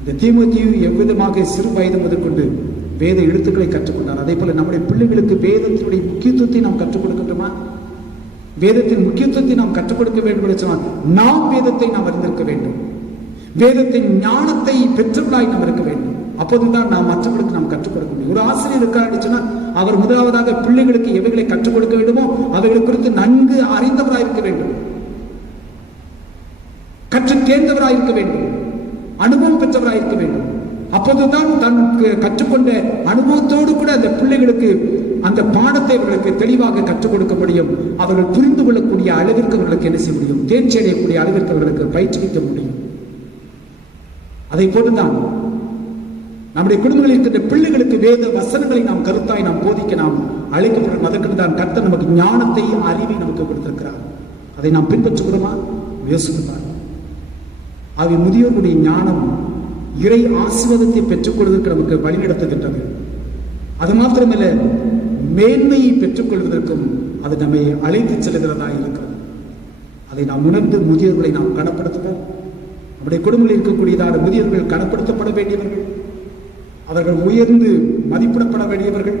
இந்த தீமோத்தேயு எவ்விதமாக சிறு வயது முதற்கொண்டு வேத எழுத்துக்களை கற்றுக்கொண்டார், அதே போல நம்முடைய பிள்ளைகளுக்கு வேதத்தினுடைய முக்கியத்துவத்தை நாம் கற்றுக் கொடுக்கின்றோமா? வேதத்தின் முக்கியத்துவத்தை நாம் கற்றுக் கொடுக்க வேண்டும் என்று சொன்னால் நாம் வேதத்தை நாம் அறிந்திருக்க வேண்டும். வேதத்தின் ஞானத்தை பெற்றவர்களாய் நாம் இருக்க வேண்டும். அப்போதுதான் நாம் மற்றவர்களுக்கு நாம் கற்றுக் கொடுக்க முடியும். ஒரு ஆசிரியர் இருக்காரு சொன்னால் அவர் முதலாவதாக பிள்ளைகளுக்கு எவைகளை கற்றுக் கொடுக்க வேண்டுமோ அவைகளை குறித்து நன்கு அறிந்தவராய் இருக்க வேண்டும், கற்று தேர்ந்தவராய் இருக்க வேண்டும், அனுபவம் பெற்றவராய் இருக்க வேண்டும். அப்போதுதான் தனக்கு கற்றுக்கொண்ட அனுபவத்தோடு கூட அந்த பிள்ளைகளுக்கு அந்த பாடத்தை அவர்களுக்கு தெளிவாக கற்றுக் கொடுக்க முடியும். அவர்கள் புரிந்து கொள்ளக்கூடிய அளவிற்கு அவர்களுக்கு என்ன செய்ய முடியும்? தேர்ச்சி அடையக்கூடிய அளவிற்கு அவர்களுக்கு பயிற்றுவிக்க முடியும். அதை போட்டுதான் நம்முடைய குடும்பங்களில் இருக்கின்ற பிள்ளைகளுக்கு வேத வசனங்களை நாம் கருத்தாய் நாம் போதிக்க நாம் அழைக்கப்படும். அதற்கு தான் கர்த்தர் நமக்கு ஞானத்தை, அறிவை நமக்கு கொடுத்திருக்கிறார். அதை நாம் பின்பற்றுகிறோமா? யோசிக்கிறார். அவை முதியோருடைய ஞானம் இறை ஆசீர்வாதத்தை பெற்றுக் கொள்வதற்கு நமக்கு வழிநடத்துகின்றது. அது மாத்திரமல்ல, மேன்மையை பெற்றுக் கொள்வதற்கும் அது நம்மை அழைத்து செல்கிறதா இருக்கிறது. அதை நாம் உணர்ந்து முதியோர்களை நாம் கனப்படுத்துவோம். நம்முடைய குடும்பங்களில் இருக்கக்கூடியதான முதியோர்கள் கனப்படுத்தப்பட வேண்டியவர்கள், அவர்கள் உயர்ந்து மதிப்பிடப்பட வேண்டியவர்கள்.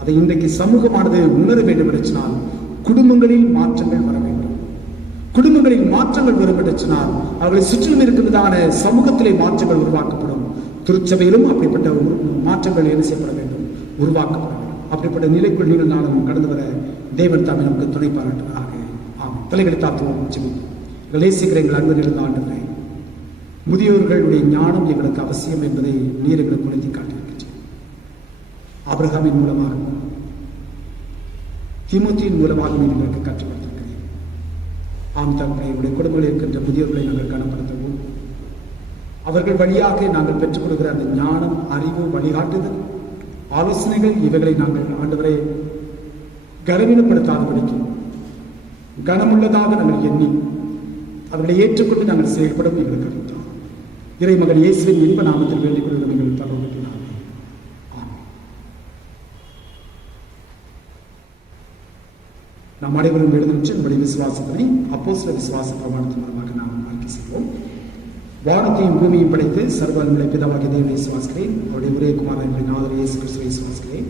அதை இன்றைக்கு சமூகமானது உணர வேண்டும் என்று சொன்னால் குடும்பங்களில் மாற்றங்கள் வர வேண்டும். குடும்பங்களில் மாற்றங்கள் வரும் என்று சொன்னால் அவர்களை சுற்றிலும் இருக்கின்றதான சமூகத்திலே மாற்றங்கள் உருவாக்கப்படும். திருச்சபையிலும் அப்படிப்பட்ட மாற்றங்கள் என்ன செய்யப்பட வேண்டும்? உருவாக்கப்பட வேண்டும். அப்படிப்பட்ட நிலைக்குள் நீங்கள் நாளும் கடந்து வர தேவன் தாமே நமக்கு துணை பாராட்டுவதாக. ஆமாம், தலைகளை தாத்துவோம். எங்கள் நேசிக்கிற எங்கள் அன்பு இருந்த ஆண்டவரே, முதியோர்களுடைய ஞானம் எங்களுக்கு அவசியம் என்பதை நீர் எங்களுக்கு உணர்த்தி காட்டியிருக்கிறேன். ஆபிரகாமின் மூலமாக, தீமோத்தேயுவின் மூலமாக நீர் எங்களுக்கு கற்றுக் கொடுத்திருக்கிறேன். ஆம் தகப்பனே, உடைய குடும்பங்களில் இருக்கின்ற முதியோர்களை நாங்கள் கனப்படுத்தவும், அவர்கள் வழியாக நாங்கள் பெற்றுக் கொடுக்கிற அந்த ஞானம், அறிவு, வழிகாட்டுதல், ஆலோசனைகள் இவைகளை நாங்கள் ஆண்டவரை கனவீனப்படுத்தாதபடிக்கு கனமுள்ளதாக நாங்கள் எண்ணி அவர்களை ஏற்றுக்கொண்டு நாங்கள் செயல்படும் எங்களுக்கு அறிவித்தார். இறைமகன் இயேசுவின் இன்ப நாமத்தில் வேண்டிக் கொள்ளும் எங்கள் பரலோகத்தின் ஆமென். நாம் அனைவரும் எழுதுகின்ற நம்முடைய விசுவாசத்தினை அப்போஸ்தல விசுவாச பிரமாணத்தின் மூலமாக நாம் அறிக்கை செய்வோம். வானத்தையும் பூமியும் படைத்து சர்வவல்லமை பிதாவாகிய தேவனை விசுவாசிக்கிறேன். அவருடைய ஒரே குமாரன் என்னுடைய நாதர் இயேசு கிறிஸ்துவை விசுவாசிக்கிறேன்.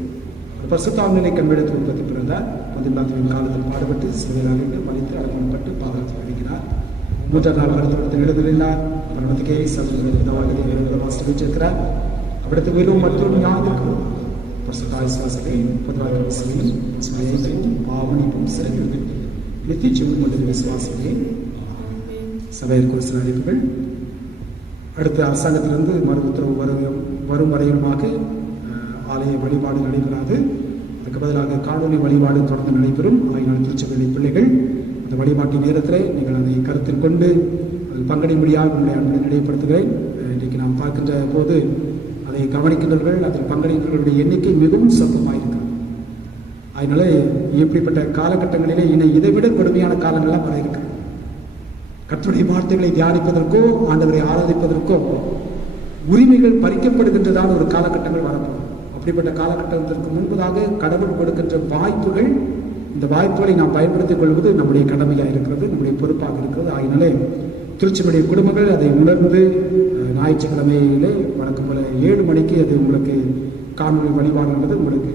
பரிசுத்தாவினை கண்விடத்து உற்பத்தி பிறந்தார். பதினாத்தின் காலத்தில் பாடுபட்டு சிலுவையில் மறித்து அடக்கப்பட்டு பாதத்தில் அடைக்கிறார். 3ஆம் நாள் மருத்துவத்தில் எழுதினார். மரணத்துக்கே சர்வ பிதாவாகிய தேவனை வாசித்திருக்கிறார். அவிடத்து வெறும் மற்றொரு ஞானத்திற்கு பரிசுத்தாய் விசுவாசிக்கிறேன். 14 பாவனிப்பும் சிறப்பு நித்திய ஜீவன் கொண்டது விசுவாசிக்கிறேன். சபையிற்கு சில அறிவிப்புகள். அடுத்த அரசாங்கத்திலிருந்து மறு உத்தரவு வரும் வரையிலுமாக ஆலய வழிபாடு நடைபெறாது. அதுக்கு பதிலாக காணொலி வழிபாடு தொடர்ந்து நடைபெறும். ஆகினால் திருச்சபை பிள்ளைகள் அந்த வழிபாட்டின் நேரத்தில் நீங்கள் அதை கருத்தில் கொண்டு அதில் பங்கடைபடியாக உங்களுடைய அன்பை நினைவுபடுத்துகிறேன். இன்றைக்கு நாம் பார்க்கின்ற போது அதை கவனிக்கின்றவர்கள், அதில் பங்கடைந்தவர்களுடைய எண்ணிக்கை மிகவும் சொற்பமாயிருக்கிறது. அதனால இப்படிப்பட்ட காலகட்டங்களிலே இதைவிட கொடுமையான காலங்கள்லாம் வர இருக்கிறது. கர்த்தருடைய வார்த்தைகளை தியானிப்பதற்கோ ஆண்டவரை ஆராதிப்பதற்கோ உரிமைகள் பறிக்கப்படுகின்றதான ஒரு காலகட்டங்கள் வரப்படும். அப்படிப்பட்ட காலகட்டத்திற்கு முன்பதாக கடவுள் கொடுக்கின்ற வாய்ப்புகள், இந்த வாய்ப்புகளை நாம் பயன்படுத்திக் கொள்வது நம்முடைய கடமையாக இருக்கிறது, நம்முடைய பொறுப்பாக இருக்கிறது. ஆகினாலே திருச்சியுடைய குடும்பங்கள் அதை உணர்ந்து ஞாயிற்றுக்கிழமையிலே வழக்கம் போல 7 மணிக்கு அது உங்களுக்கு காணொலி வழிபாடு என்பது உங்களுக்கு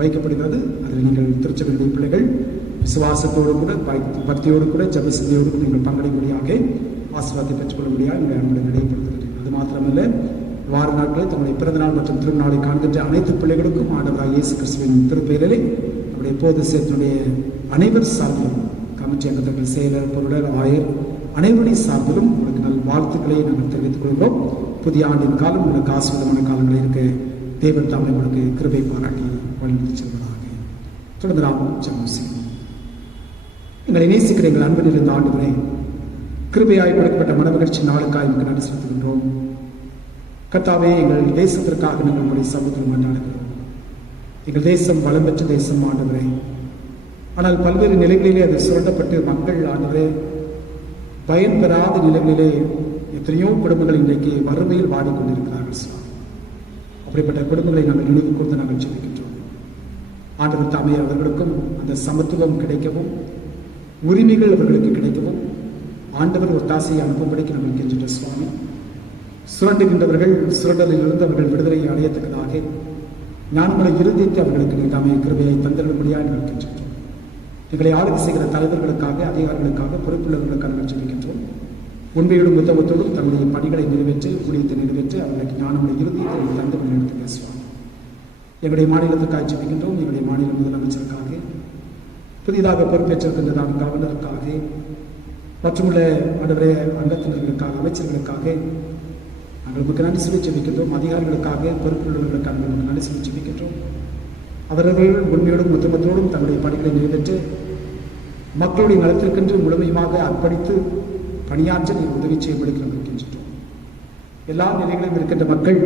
வைக்கப்படுகிறது. அதில் நீங்கள் திருச்சபையுடைய பிள்ளைகள் விசுவாசத்தோடு கூட பக்தியோடு கூட ஜபசிந்தையோடு கூட நீங்கள் பங்கடைபடியாக ஆசீர்வாதத்தை பெற்றுக்கொள்ளும்படியாக நீங்கள் அன்புடன் நினைவுபடுத்துகிறேன். அது மாத்திரமல்ல, வார நாட்களில் தன்னுடைய பிறந்தநாள் மற்றும் திருநாளை காண்கின்ற அனைத்து பிள்ளைகளுக்கும் ஆண்டவராக இயேசு கிறிஸ்துவின் திருப்பெயரிலே நம்முடைய பொது சேத்தினுடைய அனைவர் சார்பிலும், கமிட்டி அங்கத்தங்கள், செயலர், பொருளர், ஆயர் அனைவருடைய சார்பிலும் உங்களுக்கு நல் வாழ்த்துக்களை நாங்கள் தெரிவித்துக் கொள்கிறோம். புதிய ஆண்டின் காலம் உங்களுக்கு ஆசீர்வாதமான காலங்கள் இருக்க தேவன் தாமே உங்களுக்கு கிருபை பாராட்டி வழிநடத்தி செல்வதாக. தொடர்ந்து நாம் ஜெபம் செய்வோம். எங்களை நேசிக்கிற எங்கள் அன்பில் இருந்த ஆண்டவரே, கிருபையாய் கொடுக்கப்பட்ட மனமகிழ்ச்சி நாளுக்காய் நமக்கு நன்றி செலுத்துகின்றோம். கர்த்தாவே, எங்கள் தேசத்திற்காக நாங்கள் உங்களுடைய சமூகத்தில் மன்றாடுகிறோம். எங்கள் தேசம் வளம் பெற்ற தேசம் ஆண்டவரே. ஆனால் பல்வேறு நிலைகளிலே அது சுரண்டப்பட்டு மக்கள் ஆண்டவரே பயன் பெறாத நிலைகளிலே எத்தனையோ குடும்பங்கள் இன்றைக்கு வறுமையில் வாடிக்கொண்டிருக்கிறார்கள் சுவாமி. அப்படிப்பட்ட குடும்பங்களை நாங்கள் நினைவு கூர்ந்து நாங்கள் ஜெபிக்கின்றோம். ஆண்டவர் தாமே அவர்களுக்கும் அந்த சமத்துவம் கிடைக்கவும், உரிமைகள் அவர்களுக்கு கிடைக்கவும் ஆண்டவர் ஒரு தாசையை அனுப்பும்படிக்கு நாங்கள் கெஞ்சிட்டோம் சுவாமி. சுரண்டுகின்றவர்கள் சுரண்டலிலிருந்து அவர்கள் விடுதலையை அடையத்தக்கதாக ஞானங்களை இருந்தித்து அவர்களுக்கு தாமே கிருபையை தந்திரும்படியாக நாங்கள் கெஞ்சிட்டோம். எங்களை ஆளுகை செய்கிற தலைவர்களுக்காக, அதிகாரிகளுக்காக, பொறுப்புள்ளவர்களுக்காக நாங்கள் ஜெபிக்கின்றோம். உண்மையோடும் உத்தமத்தோடும் தன்னுடைய பணிகளை நிறைவேற்றி, ஊழியத்தை நிறைவேற்றி அவர்களுக்கு ஞானங்களை இருந்தித்து தந்து வழிநடத்தி பேசுவாங்க. எங்களுடைய மாநிலத்துக்காக ஜெபிக்கின்றோம். எங்களுடைய மாநில முதலமைச்சருக்காக, புதிதாக பொறுப்பேற்றிருக்கின்றதான கவர்னருக்காக, மற்றுமுள்ள ஆண்டவரே அங்கத்தினர்களுக்காக, அமைச்சர்களுக்காக நாங்கள் உங்களுக்கு நன்றி சொல்லி ஜெபிக்கின்றோம். அதிகாரிகளுக்காக, பொறுப்புள்ளவர்களுக்காக நாங்கள் நன்றி சொல்லி ஜெபிக்கின்றோம். அவர்கள் உண்மையோடும் உத்தமத்தோடும் தங்களுடைய பணிகளை நிறைவேற்று மக்களுடைய நலத்திற்கென்று முழுமையாக அர்ப்பணித்து பணியாற்ற நீர் உதவி செய்யப்படுகிறோம் இருக்கின்றோம். எல்லா நிலைகளிலும் இருக்கின்ற மக்கள்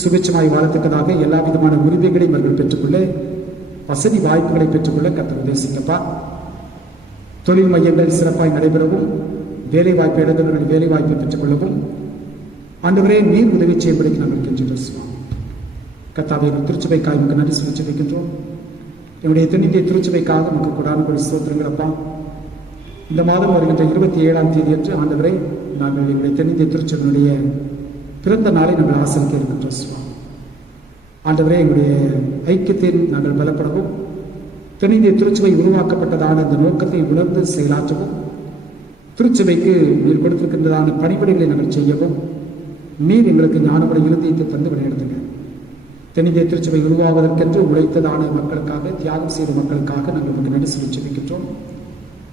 சுபிட்சமாய் வாழத்தக்கதாக எல்லா விதமான உரிமைகளையும் அவர்கள் பெற்றுக்கொள்ள, வசதி வாய்ப்புகளை பெற்றுக்கொள்ள கர்த்தர் உதேசிக்கப்பா. தொழில் மையங்கள் சிறப்பாய் நடைபெறவும், வேலை வாய்ப்பு இடங்களில் வேலை வாய்ப்பை பெற்றுக்கொள்ளவும் ஆண்டவரே நீர் உதவி செய்யப்படுகிறோம் இருக்கின்றோம் சுவாமி. கர்த்தாவே திருச்சபைக்காக நமக்கு நன்றி சொல்லி ஜெபிக்கின்றோம். என்னுடைய தென்னிந்திய திருச்சபைக்காக நமக்கு கொடான கொடி ஸ்தோத்திரங்கள் அப்பா. இந்த மாதம் வருகின்ற 27ஆம் தேதி அன்று ஆண்டவரை நாங்கள் எங்களுடைய தென்னிந்திய திருச்சபையினுடைய பிறந்த நாளை நாங்கள் ஆசரிக்க இருக்கின்றோம் சுவாமி. ஆண்டவரே எங்களுடைய ஐக்கியத்தில் நாங்கள் பலப்படவும், தென்னிந்திய திருச்சபை உருவாக்கப்பட்டதான அந்த நோக்கத்தை உணர்ந்து செயலாற்றவும், திருச்சபைக்கு நீர் கொடுத்திருக்கின்றதான பணிபடிகளை நாங்கள் செய்யவும் நீர் எங்களுக்கு ஞானமுறை இருதயத்தை தந்து வழிநடத்துங்க. தென்னிந்திய திருச்சபை உருவாவதற்கென்று உழைத்ததான மக்களுக்காக, தியாகம் செய்த மக்களுக்காக நாங்கள் உங்களுக்கு நன்றி சொல்லி ஜெபிக்கின்றோம்.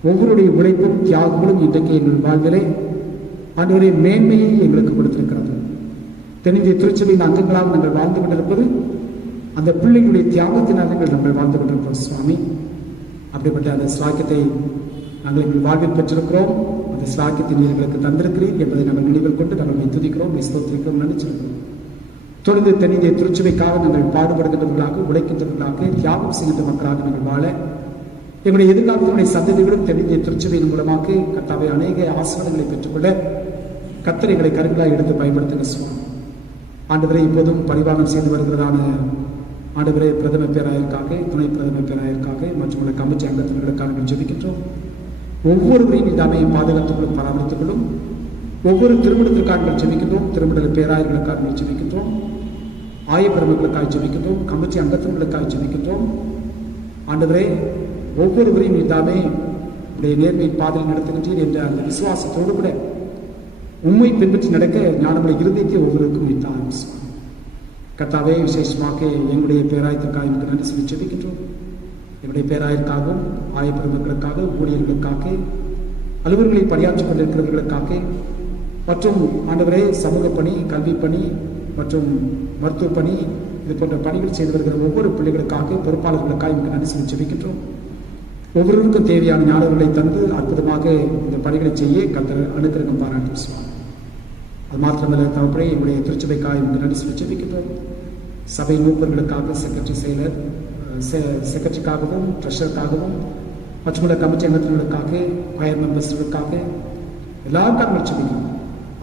ஒவ்வொருடைய உழைப்பும் தியாகங்களும் இன்றைக்கு எங்கள் வாழ்விலே ஆண்டவரே மேன்மையை எங்களுக்கு கொடுத்திருக்கிறது. தென்னிந்திய திருச்சபையின் அங்கங்களால் நாங்கள் வாழ்ந்து கொண்டிருப்பது அந்த பிள்ளைகளுடைய தியாகத்தினால் நாங்கள் வாழ்ந்து கொண்டிருக்கிறோம் சுவாமி. அப்படிப்பட்ட அந்த ஸ்லாக்கியத்தை நாங்கள் எங்கள் வாழ்வில் பெற்றிருக்கிறோம். அந்த ஸ்லாக்கியத்தை நீர் எங்களுக்கு தந்திருக்கிறீர் என்பதை நாங்கள் நினைவில் கொண்டு நாங்கள் துதிக்கிறோம், ஸ்தோத்திரிக்கிறோம், நினைச்சிருக்கிறோம். தொடர்ந்து தென்னிந்திய திருச்சபைக்காக நாங்கள் பாடுபடுகின்றவர்களாக, உழைக்கின்றவர்களாக, தியாகம் செய்கின்ற மக்களாக நாங்கள் வாழ எங்களுடைய எதிர்காலத்தினுடைய சந்ததிகளும் தென்னிந்திய திருச்சபையின் மூலமாக கர்த்தாவே அநேக ஆசீர்வாதங்களை பெற்றுக்கொள்ள கர்த்தர் எங்களை கருங்களாக எடுத்து பயன்படுத்துங்க சுவாமி. ஆண்டவரை இப்போதும் பரிபாலனம் செய்து வருகிறதான ஆண்டவரே பிரதம பேராயருக்காக, துணை பிரதம பேராயருக்காக மற்றும் கமிட்டி அங்கத்தினர்களுக்காக நாங்கள் ஜெபிக்கின்றோம். ஒவ்வொருவரையும் இதாமே பாதுகாத்துக்கொள்ளும், பராமரித்துக் கொள்ளும். ஒவ்வொரு திருமணத்திற்காக நாங்கள் ஜெபிக்கின்றோம். திருமண பேராயர்களுக்காக நாங்கள் ஜெபிக்கின்றோம். ஆயப்பெருமக்களுக்காக ஜெபிக்கின்றோம். கமிட்டி அங்கத்தினர்களுக்காக ஜெபிக்கின்றோம். ஆண்டவரே ஒவ்வொருவரையும் இதாமே உடைய நேர்மை பாதையில் நடத்துகின்றீர் என்ற அந்த விசுவாசத்தோடு கூட உண்மை பின்பற்றி நடக்க ஞானமுடைய இருதயத்தை ஒவ்வொருவருக்கும் வைத்தார். கர்த்தாவே விசேஷமாக எங்களுடைய பேராயத்திற்காக எனக்கு நன்றி சொல்லி ஜெபிக்கின்றோம். என்னுடைய பேராயருக்காகவும், ஆயப்பெருமக்களுக்காக, ஊழியர்களுக்காக, அலுவலர்களில் பணியாற்றிக் கொண்டிருக்கிறவர்களுக்காக மற்றும் ஆண்டவரே சமூக பணி, கல்வி பணி மற்றும் மருத்துவ பணி இது போன்ற பணிகள் செய்து வருகிற ஒவ்வொரு பிள்ளைகளுக்காக, பொறுப்பாளர்களுக்காக எனக்கு நன்றி சொல்லி ஜெபிக்கின்றோம். ஒவ்வொருவருக்கும் தேவையான ஞானங்களை தந்து அற்புதமாக இந்த பணிகளை செய்ய கர்த்தர் அனுக்கிரகம் பாராட்டும் சுவாமி. அது மாத்திரமல்ல தவப்படை என்னுடைய திருச்சபைக்காக எனக்கு நன்றி சொல்லி ஜெபிக்கின்றோம். சபை மூப்பர்களுக்காக, செக்ரட்டரிக்காகவும், ட்ரெஷருக்காகவும் மற்றும் கமிட்டி அங்கத்தினர்களுக்காக, கொயர் மெம்பர்ஸ்களுக்காக எல்லாருக்காக ஜெபிக்கிறோம்.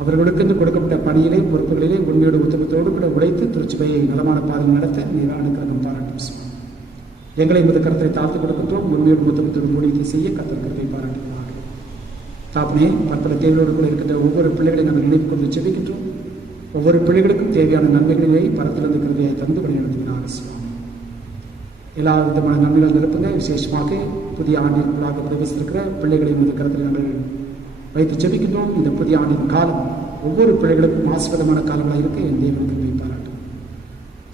அவர்களுக்கு கொடுக்கப்பட்ட பணியிலே, பொறுப்புகளிலே உண்மையோடு உத்தமத்தோடு கூட உழைத்து திருச்சபையை நலமான பாதையில் நடத்த நீர் அனுக்கிரகம் பாராட்டும் சுவாமி. எங்களை முத கருத்தை தாழ்த்து கொடுக்கின்றோம். உண்மையோடு உத்தமத்தோடு ஊழியத்தை செய்ய கர்த்தர் கருத்தை பாராட்டுவாங்க. தாப்பனே பற்பல தேவையோடு கூட இருக்கின்ற ஒவ்வொரு பிள்ளைகளையும் நாங்கள் நினைவு கொண்டு ஜெபிக்கின்றோம். ஒவ்வொரு பிள்ளைகளுக்கும் தேவையான நன்மைகளிலே பரத்திலிருந்து கருவியை தந்து வழி நடத்தினார் சுவாமி. எல்லா விதமான நன்மைகள் நிரப்புங்க. விசேஷமாக புதிய ஆண்டிற்குள்ளாக பிரவேசித்திருக்கிற பிள்ளைகளை முத கருத்தில் நாங்கள் வைத்து ஜெபிக்கின்றோம். இந்த புதிய ஆண்டின் காலம் ஒவ்வொரு பிள்ளைகளுக்கும் ஆசீர்வாதமான காலங்களாக இருக்க என் தேவனுக்கு பாராட்டும்.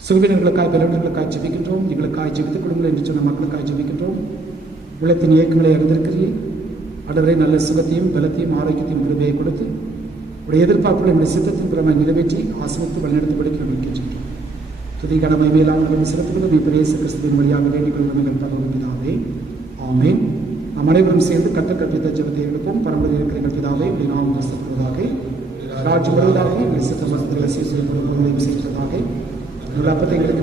சுகவீனர்களுக்காக, பலவீனர்களுக்காக ஜெபிக்கின்றோம். எங்களுக்காக ஜெபித்துக் கொடுங்கள் என்று சொன்ன மக்களுக்காக ஜெபிக்கின்றோம். உள்ளத்தின் இயக்கங்களை அறிந்திருக்கிறீர்கள். ஆண்டவரே நல்ல சுகத்தையும் பலத்தையும் ஆரோக்கியத்தையும் கிருபையை கொடுத்து உடைய எதிர்பார்ப்புகளை நம்முடைய சித்தத்தின் புறமை நிறைவேற்றி ஆசிரியத்து வழிநடத்தபடி கிளம்பிக்கின்றோம். துதி கடமை மேலான சிறப்புகளும் இப்ப இயேசு கிறிஸ்துவின் வழியாக வேண்டிக் கொள்வதற்கு பரவதாவே ஆமென். நாம் அனைவரும் சேர்ந்து கட்ட கற்பித்த ஜெபத்தை எடுப்போம். பரம்பரை இருக்கிற கற்பிதாவே இப்படி நாம் வசப்படுவதாக, ராஜ்யம் வருவதாக, செய்வதாக, அப்பத்தை எங்களுக்கு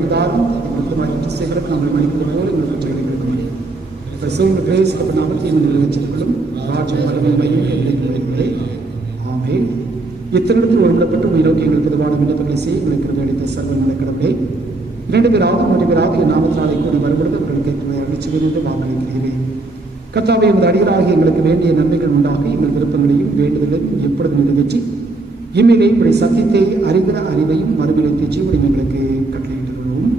மக்களுமாய் செய்வதற்கு நம்மளை மணிப்பது போல எங்கள் பற்றிகளை கொடுக்க முடியும். இப்போ கிரேஸ் நாமத்தை நிறைவேற்றிக் கொள்ளும். ராஜ்யம் வலிமையும் இத்தனிடத்தில் ஒருவிடப்பட்டு உண்மை நோக்கி எங்கள் பொதுவான விண்ணப்பங்களை செய்ய எங்களுக்கு அளித்த சர்வ நல்ல கடவுளே, 2 பேராக 3 பேராக நாமத்தினாலே கூடி வரும்பொழுது அவர்களுக்கு அளிச்சுவேன் என்று வாக்களிக்கிறேன். கர்த்தாவே, எமது அடிகளாக எங்களுக்கு வேண்டிய நன்மைகள் உண்டாக எங்கள் விருப்பங்களையும் வேண்டுதலையும் எப்பொழுதும் நிறைவேற்றி இம்மையிலே இப்படி சத்தியத்தை அறிகிற அறிவையும் மறுமையை தேச்சியும் எங்களுக்கு கட்டளையிடுகிறோம்.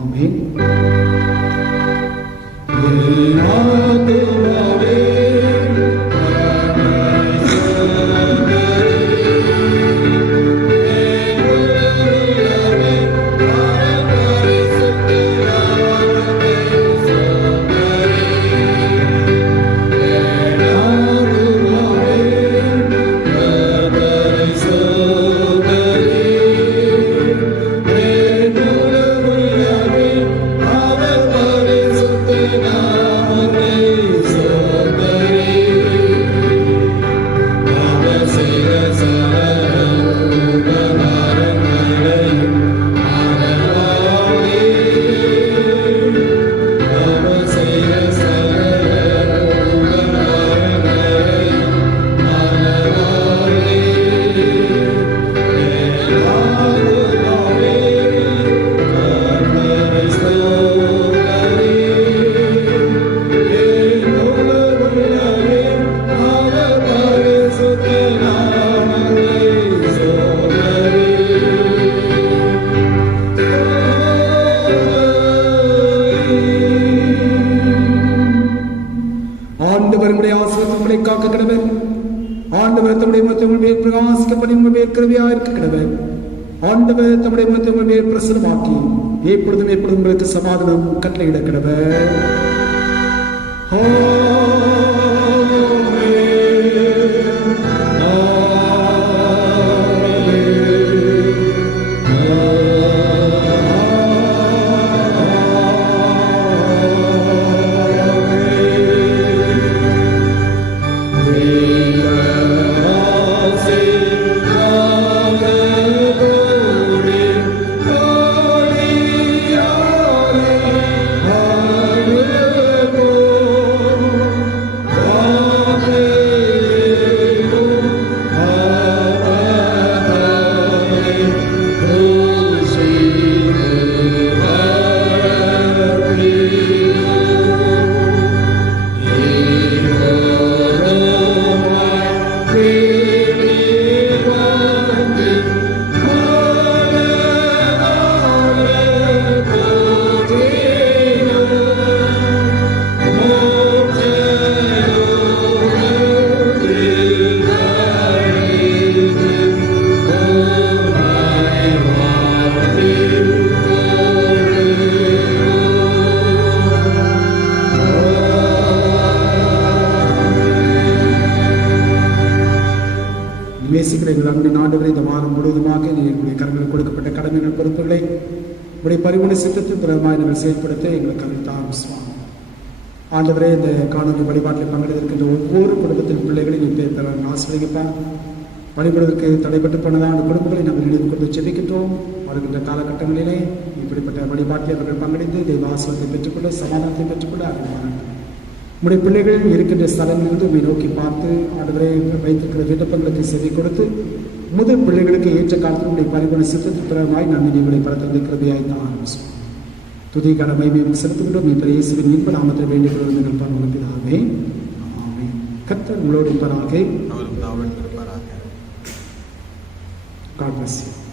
ஆமென். ஆண்டவர் தம்முடைய முகத்தை உங்கள் மேல் பிரசன்னமாக்கி எப்பொழுதும் உங்களுக்கு சமாதானம் கட்டளையிட கடவர். பரிவுணை சித்தத்தின் பிரதமாய் நாங்கள் செயல்படுத்த எங்களுக்கு அறிவித்தார் சுவாமி. ஆண்டவரே, இந்த காணொலி வழிபாட்டில் பங்கெடுத்திருக்கின்ற ஒவ்வொரு குடும்பத்தின் பிள்ளைகளையும் இப்பேர் பெற ஆசிரியப்பார். வழிபடுவதற்கு தடைப்பட்டு போனதான குடும்பங்களை நாங்கள் நினைவு கொண்டு செபிக்கின்றோம். வருகின்ற காலகட்டங்களிலே இப்படிப்பட்ட வழிபாட்டில் அவர்கள் பங்கெடுத்து தெய்வ ஆசிரியத்தை பெற்றுக்கொள்ள, சமாதானத்தை பெற்றுக்கொள்ள அறிவார்கள். நம்முடைய பிள்ளைகள் இருக்கின்ற ஸ்தலங்களிலிருந்து உண்மை நோக்கி பார்த்து ஆண்டவரை வைத்திருக்கிற விண்ணப்பங்களுக்கு செவி கொடுத்து முதல் பிள்ளைகளுக்கு ஏற்ற காலத்தினுடைய பரிபூர்ண சித்தத்தின் பிறமாய் நான் நினைவுகளை பரத்திருந்த கிருபையாய் தான் ஆரம்பிச்சோம். துதி கடமையும் செலுத்துகின்றோம். இப்ப இயேசுவின் இன்ப நாமத்தில் வேண்டிக் கொள்வது எங்கள் பரமபிதாவே. ஆமென். கர்த்தர் உங்களோடு இருப்பாராக. God bless you.